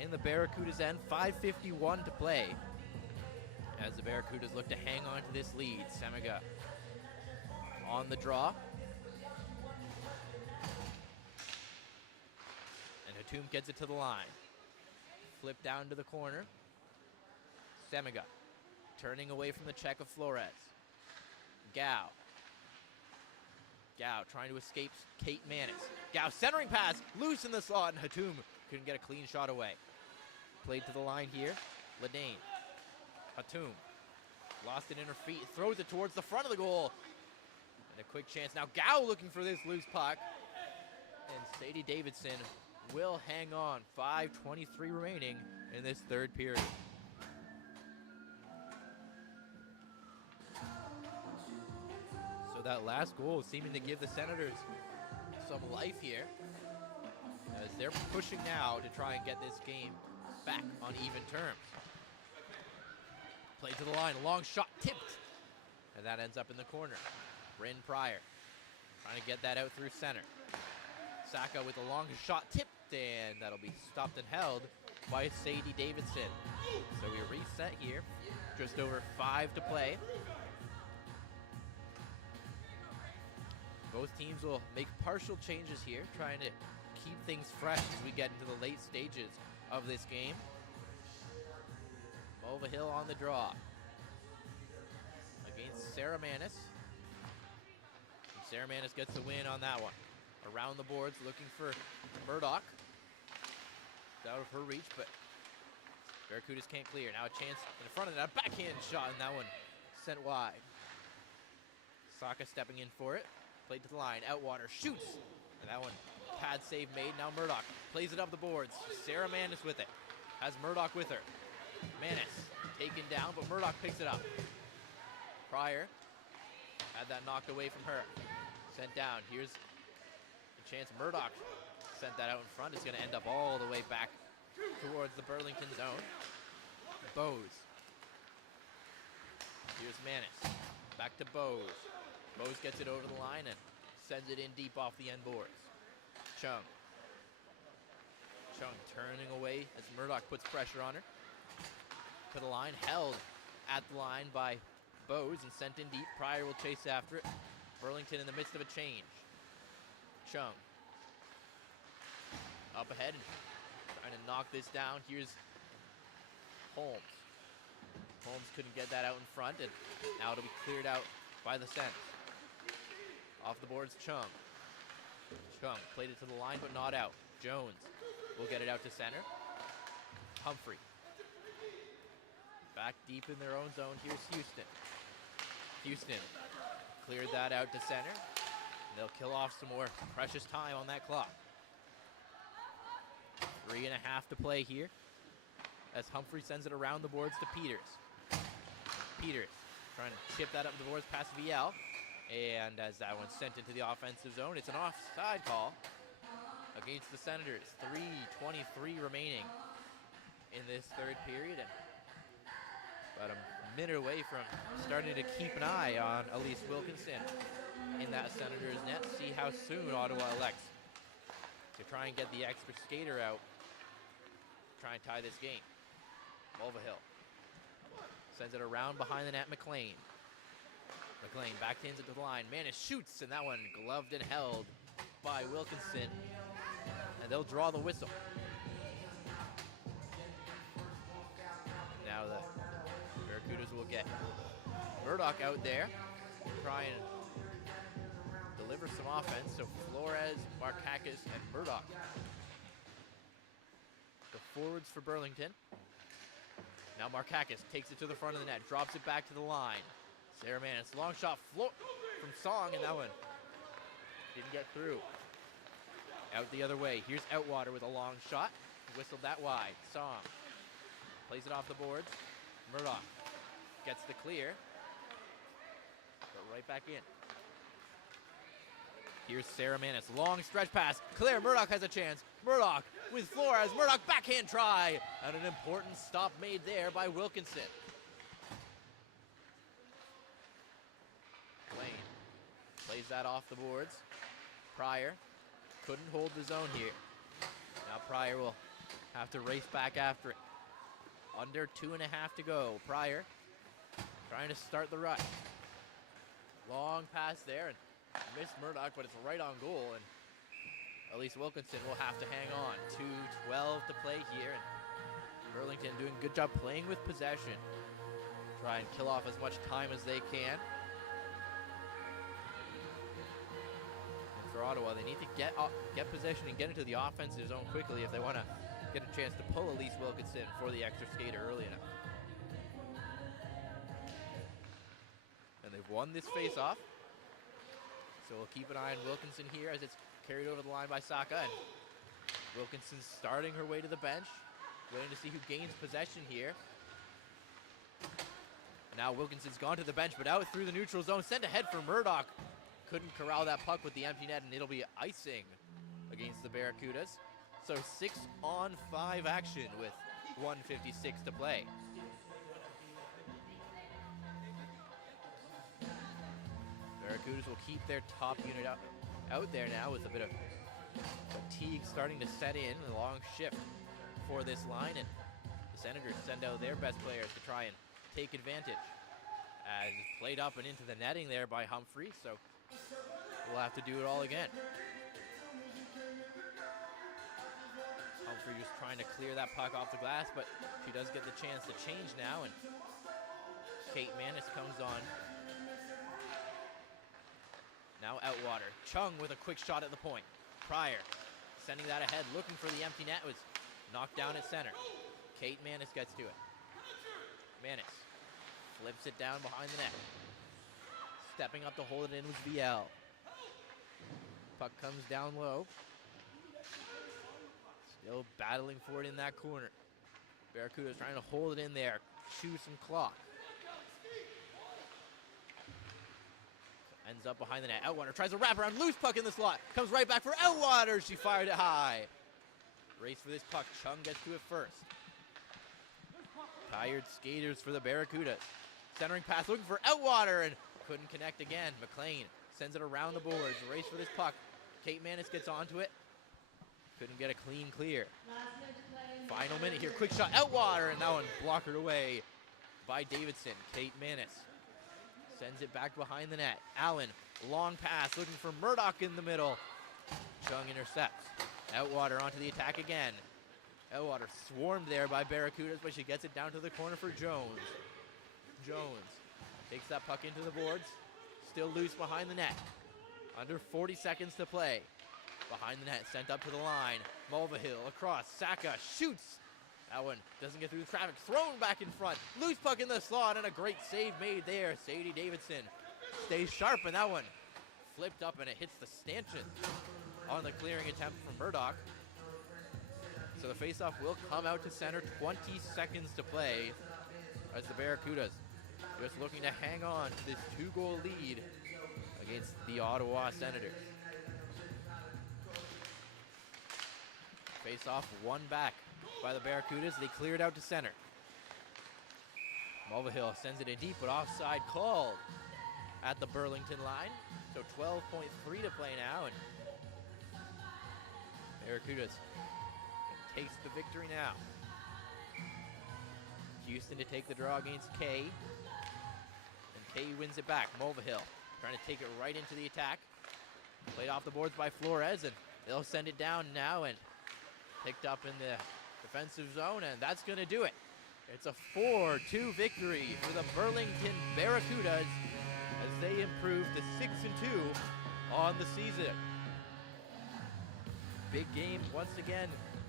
in the Barracuda's end. 5:51 to play as the Barracudas look to hang on to this lead. Semiga on the draw. And Hatum gets it to the line. Flip down to the corner. Semiga turning away from the check of Flores. Gao trying to escape Kate Manness. Gao centering pass, loose in the slot, and Hatum couldn't get a clean shot away. Played to the line here. Ledane. Hatum lost it in her feet, throws it towards the front of the goal. And a quick chance now. Gao looking for this loose puck. And Sadie Davidson will hang on. 5:23 remaining in this third period. So that last goal is seeming to give the Senators some life here, as they're pushing now to try and get this game back on even terms. Played to the line, long shot tipped, and that ends up in the corner. Bryn Prier trying to get that out through center. Saka with a long shot tipped, and that'll be stopped and held by Sadie Davidson. So we reset here, just over 5 to play. Both teams will make partial changes here, trying to keep things fresh as we get into the late stages of this game. Mulvihill on the draw against Sara Manness. And Sara Manness gets the win on that one. around the boards looking for Murdoch. It's out of her reach, but Barracudas can't clear. Now a chance in front of that backhand shot, and that one sent wide. Saka stepping in for it. Played to the line, Outwater shoots, and that one pad save made. Now Murdoch plays it up the boards. Sara Manness with it. Has Murdoch with her. Manness taken down, but Murdoch picks it up. Prier had that knocked away from her. Sent down. Here's a chance. Murdoch sent that out in front. It's going to end up all the way back towards the Burlington zone. Bowes. Here's Manness. Back to Bowes. Bowes gets it over the line and sends it in deep off the end boards. Chung. Chung turning away as Murdoch puts pressure on her. To the line, held at the line by Bowes and sent in deep. Prier will chase after it. Burlington in the midst of a change. Chung. Up ahead and trying to knock this down. Here's Holmes. Holmes couldn't get that out in front, and now it'll be cleared out by the Sens. Off the boards, Chung. Chung played it to the line, but not out. Jones will get it out to center. Humphrey. Back deep in their own zone. Here's Houston. Houston cleared that out to center. And they'll kill off some more precious time on that clock. 3.5 to play here as Humphrey sends it around the boards to Peters. Peters trying to chip that up the boards past VL. And as that one's sent into the offensive zone, it's an offside call against the Senators. 3:23 remaining in this third period. And about a minute away from starting to keep an eye on Elise Wilkinson in that Senators net. See how soon Ottawa elects to try and get the extra skater out. Try and tie this game. Mulvihill sends it around behind the net. McLean backhand it to the line. Manness shoots, and that one gloved and held by Wilkinson. And they'll draw the whistle. Now the Barracudas will get Murdoch out there. Try and deliver some offense. So Flores, Markakis, and Murdoch. The forwards for Burlington. Now Markakis takes it to the front of the net, drops it back to the line. Sara Manness, long shot from Song, and that one didn't get through. Out the other way. Here's Outwater with a long shot. Whistled that wide. Song plays it off the boards. Murdoch gets the clear. But right back in. Here's Sara Manness. Long stretch pass. Clear. Murdoch has a chance. Murdoch with Flores. Murdoch backhand try. And an important stop made there by Wilkinson. Lane plays that off the boards. Prier couldn't hold the zone here. Now Prier will have to race back after it. Under 2.5 to go. Prier trying to start the rush. Long pass there and missed Murdoch, but it's right on goal, and Elise Wilkinson will have to hang on. 2:12 to play here, and Burlington doing a good job playing with possession. Try and kill off as much time as they can. And for Ottawa, they need to get possession and get into the offensive zone quickly if they want to get a chance to pull Elise Wilkinson for the extra skater early enough. And they've won this face-off. So we'll keep an eye on Wilkinson here as it's carried over the line by Saka. And Wilkinson's starting her way to the bench, waiting to see who gains possession here. And now Wilkinson's gone to the bench, but out through the neutral zone, sent ahead for Murdoch. Couldn't corral that puck with the empty net, and it'll be icing against the Barracudas. So 6-on-5 action with 1:56 to play. Barracudas will keep their top unit out there now with a bit of fatigue starting to set in. A long shift for this line, and the Senators send out their best players to try and take advantage. As it's played up and into the netting there by Humphrey, so we'll have to do it all again. Humphrey just trying to clear that puck off the glass, but she does get the chance to change now, and Kate Manness comes on. Now Outwater. Chung with a quick shot at the point. Prier sending that ahead, looking for the empty net. Was knocked down at center. Kate Manness gets to it. Manness flips it down behind the net. Stepping up to hold it in was VL. Puck comes down low. Still battling for it in that corner. Barracudas trying to hold it in there, chew some clock. Ends up behind the net. Outwater tries to wrap around, loose puck in the slot. Comes right back for Outwater. She fired it high. Race for this puck. Chung gets to it first. Tired skaters for the Barracudas. Centering pass looking for Outwater and couldn't connect again. McLean sends it around the boards. Race for this puck. Kate Manness gets onto it. Couldn't get a clean clear. Final minute here. Quick shot. Outwater, and that one blockered away by Davidson. Kate Manness sends it back behind the net. Allen, long pass, looking for Murdoch in the middle. Chung intercepts. Outwater onto the attack again. Outwater swarmed there by Barracudas, but she gets it down to the corner for Jones. Jones takes that puck into the boards. Still loose behind the net. Under 40 seconds to play. Behind the net, sent up to the line. Mulvihill across. Saka shoots. That one doesn't get through the traffic. Thrown back in front. Loose puck in the slot, and a great save made there. Sadie Davidson stays sharp, and that one flipped up, and it hits the stanchion on the clearing attempt from Murdoch. So the faceoff will come out to center. 20 seconds to play as the Barracudas just looking to hang on to this 2-goal lead against the Ottawa Senators. Face-off won back by the Barracudas. They clear it out to center. Mulvihill sends it in deep, but offside called at the Burlington line. So 12.3 to play now, and Barracudas can taste the victory now. Houston to take the draw against Kay. And Kay wins it back. Mulvihill trying to take it right into the attack. Played off the boards by Flores, and they'll send it down now, and picked up in the defensive zone, and that's going to do it. It's a 4-2 victory for the Burlington Barracudas as they improve to 6-2 on the season. Big game once again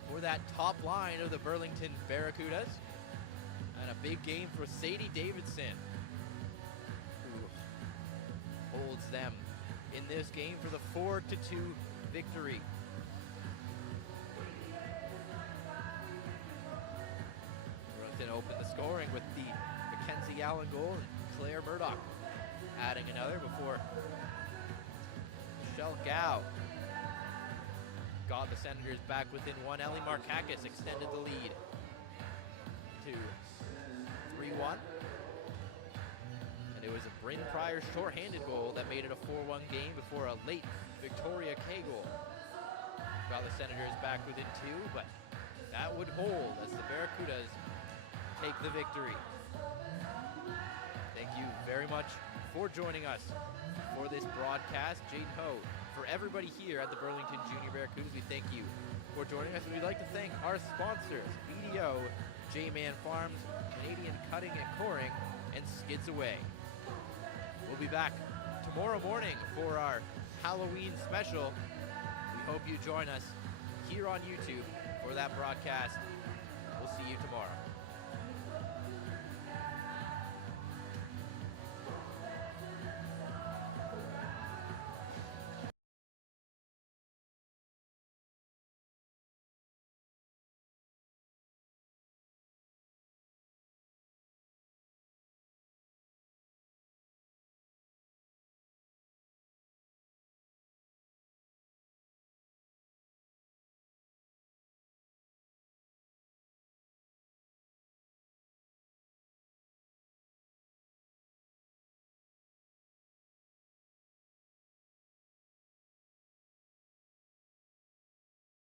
for that top line of the Burlington Barracudas, and a big game for Sadie Davidson, who holds them in this game for the 4-2 victory. Burlington opened the scoring with the Mackenzie Allen goal, and Claire Murdoch adding another before Michelle Gow got the Senators back within one. Ellie Markakis extended the lead to 3-1. And it was a Bryn Prier short-handed goal that made it a 4-1 game before a late Victoria Kay goal got the Senators back within 2, but that would hold as the Barracudas take the victory. Thank you very much for joining us for this broadcast. Jaden Ho, for everybody here at the Burlington Junior Barracudas, we thank you for joining us, and we'd like to thank our sponsors, BDO, J-Man Farms, Canadian Cutting and Coring, and Skids Away. We'll be back tomorrow morning for our Halloween special. We hope you join us here on YouTube for that broadcast. We'll see you tomorrow.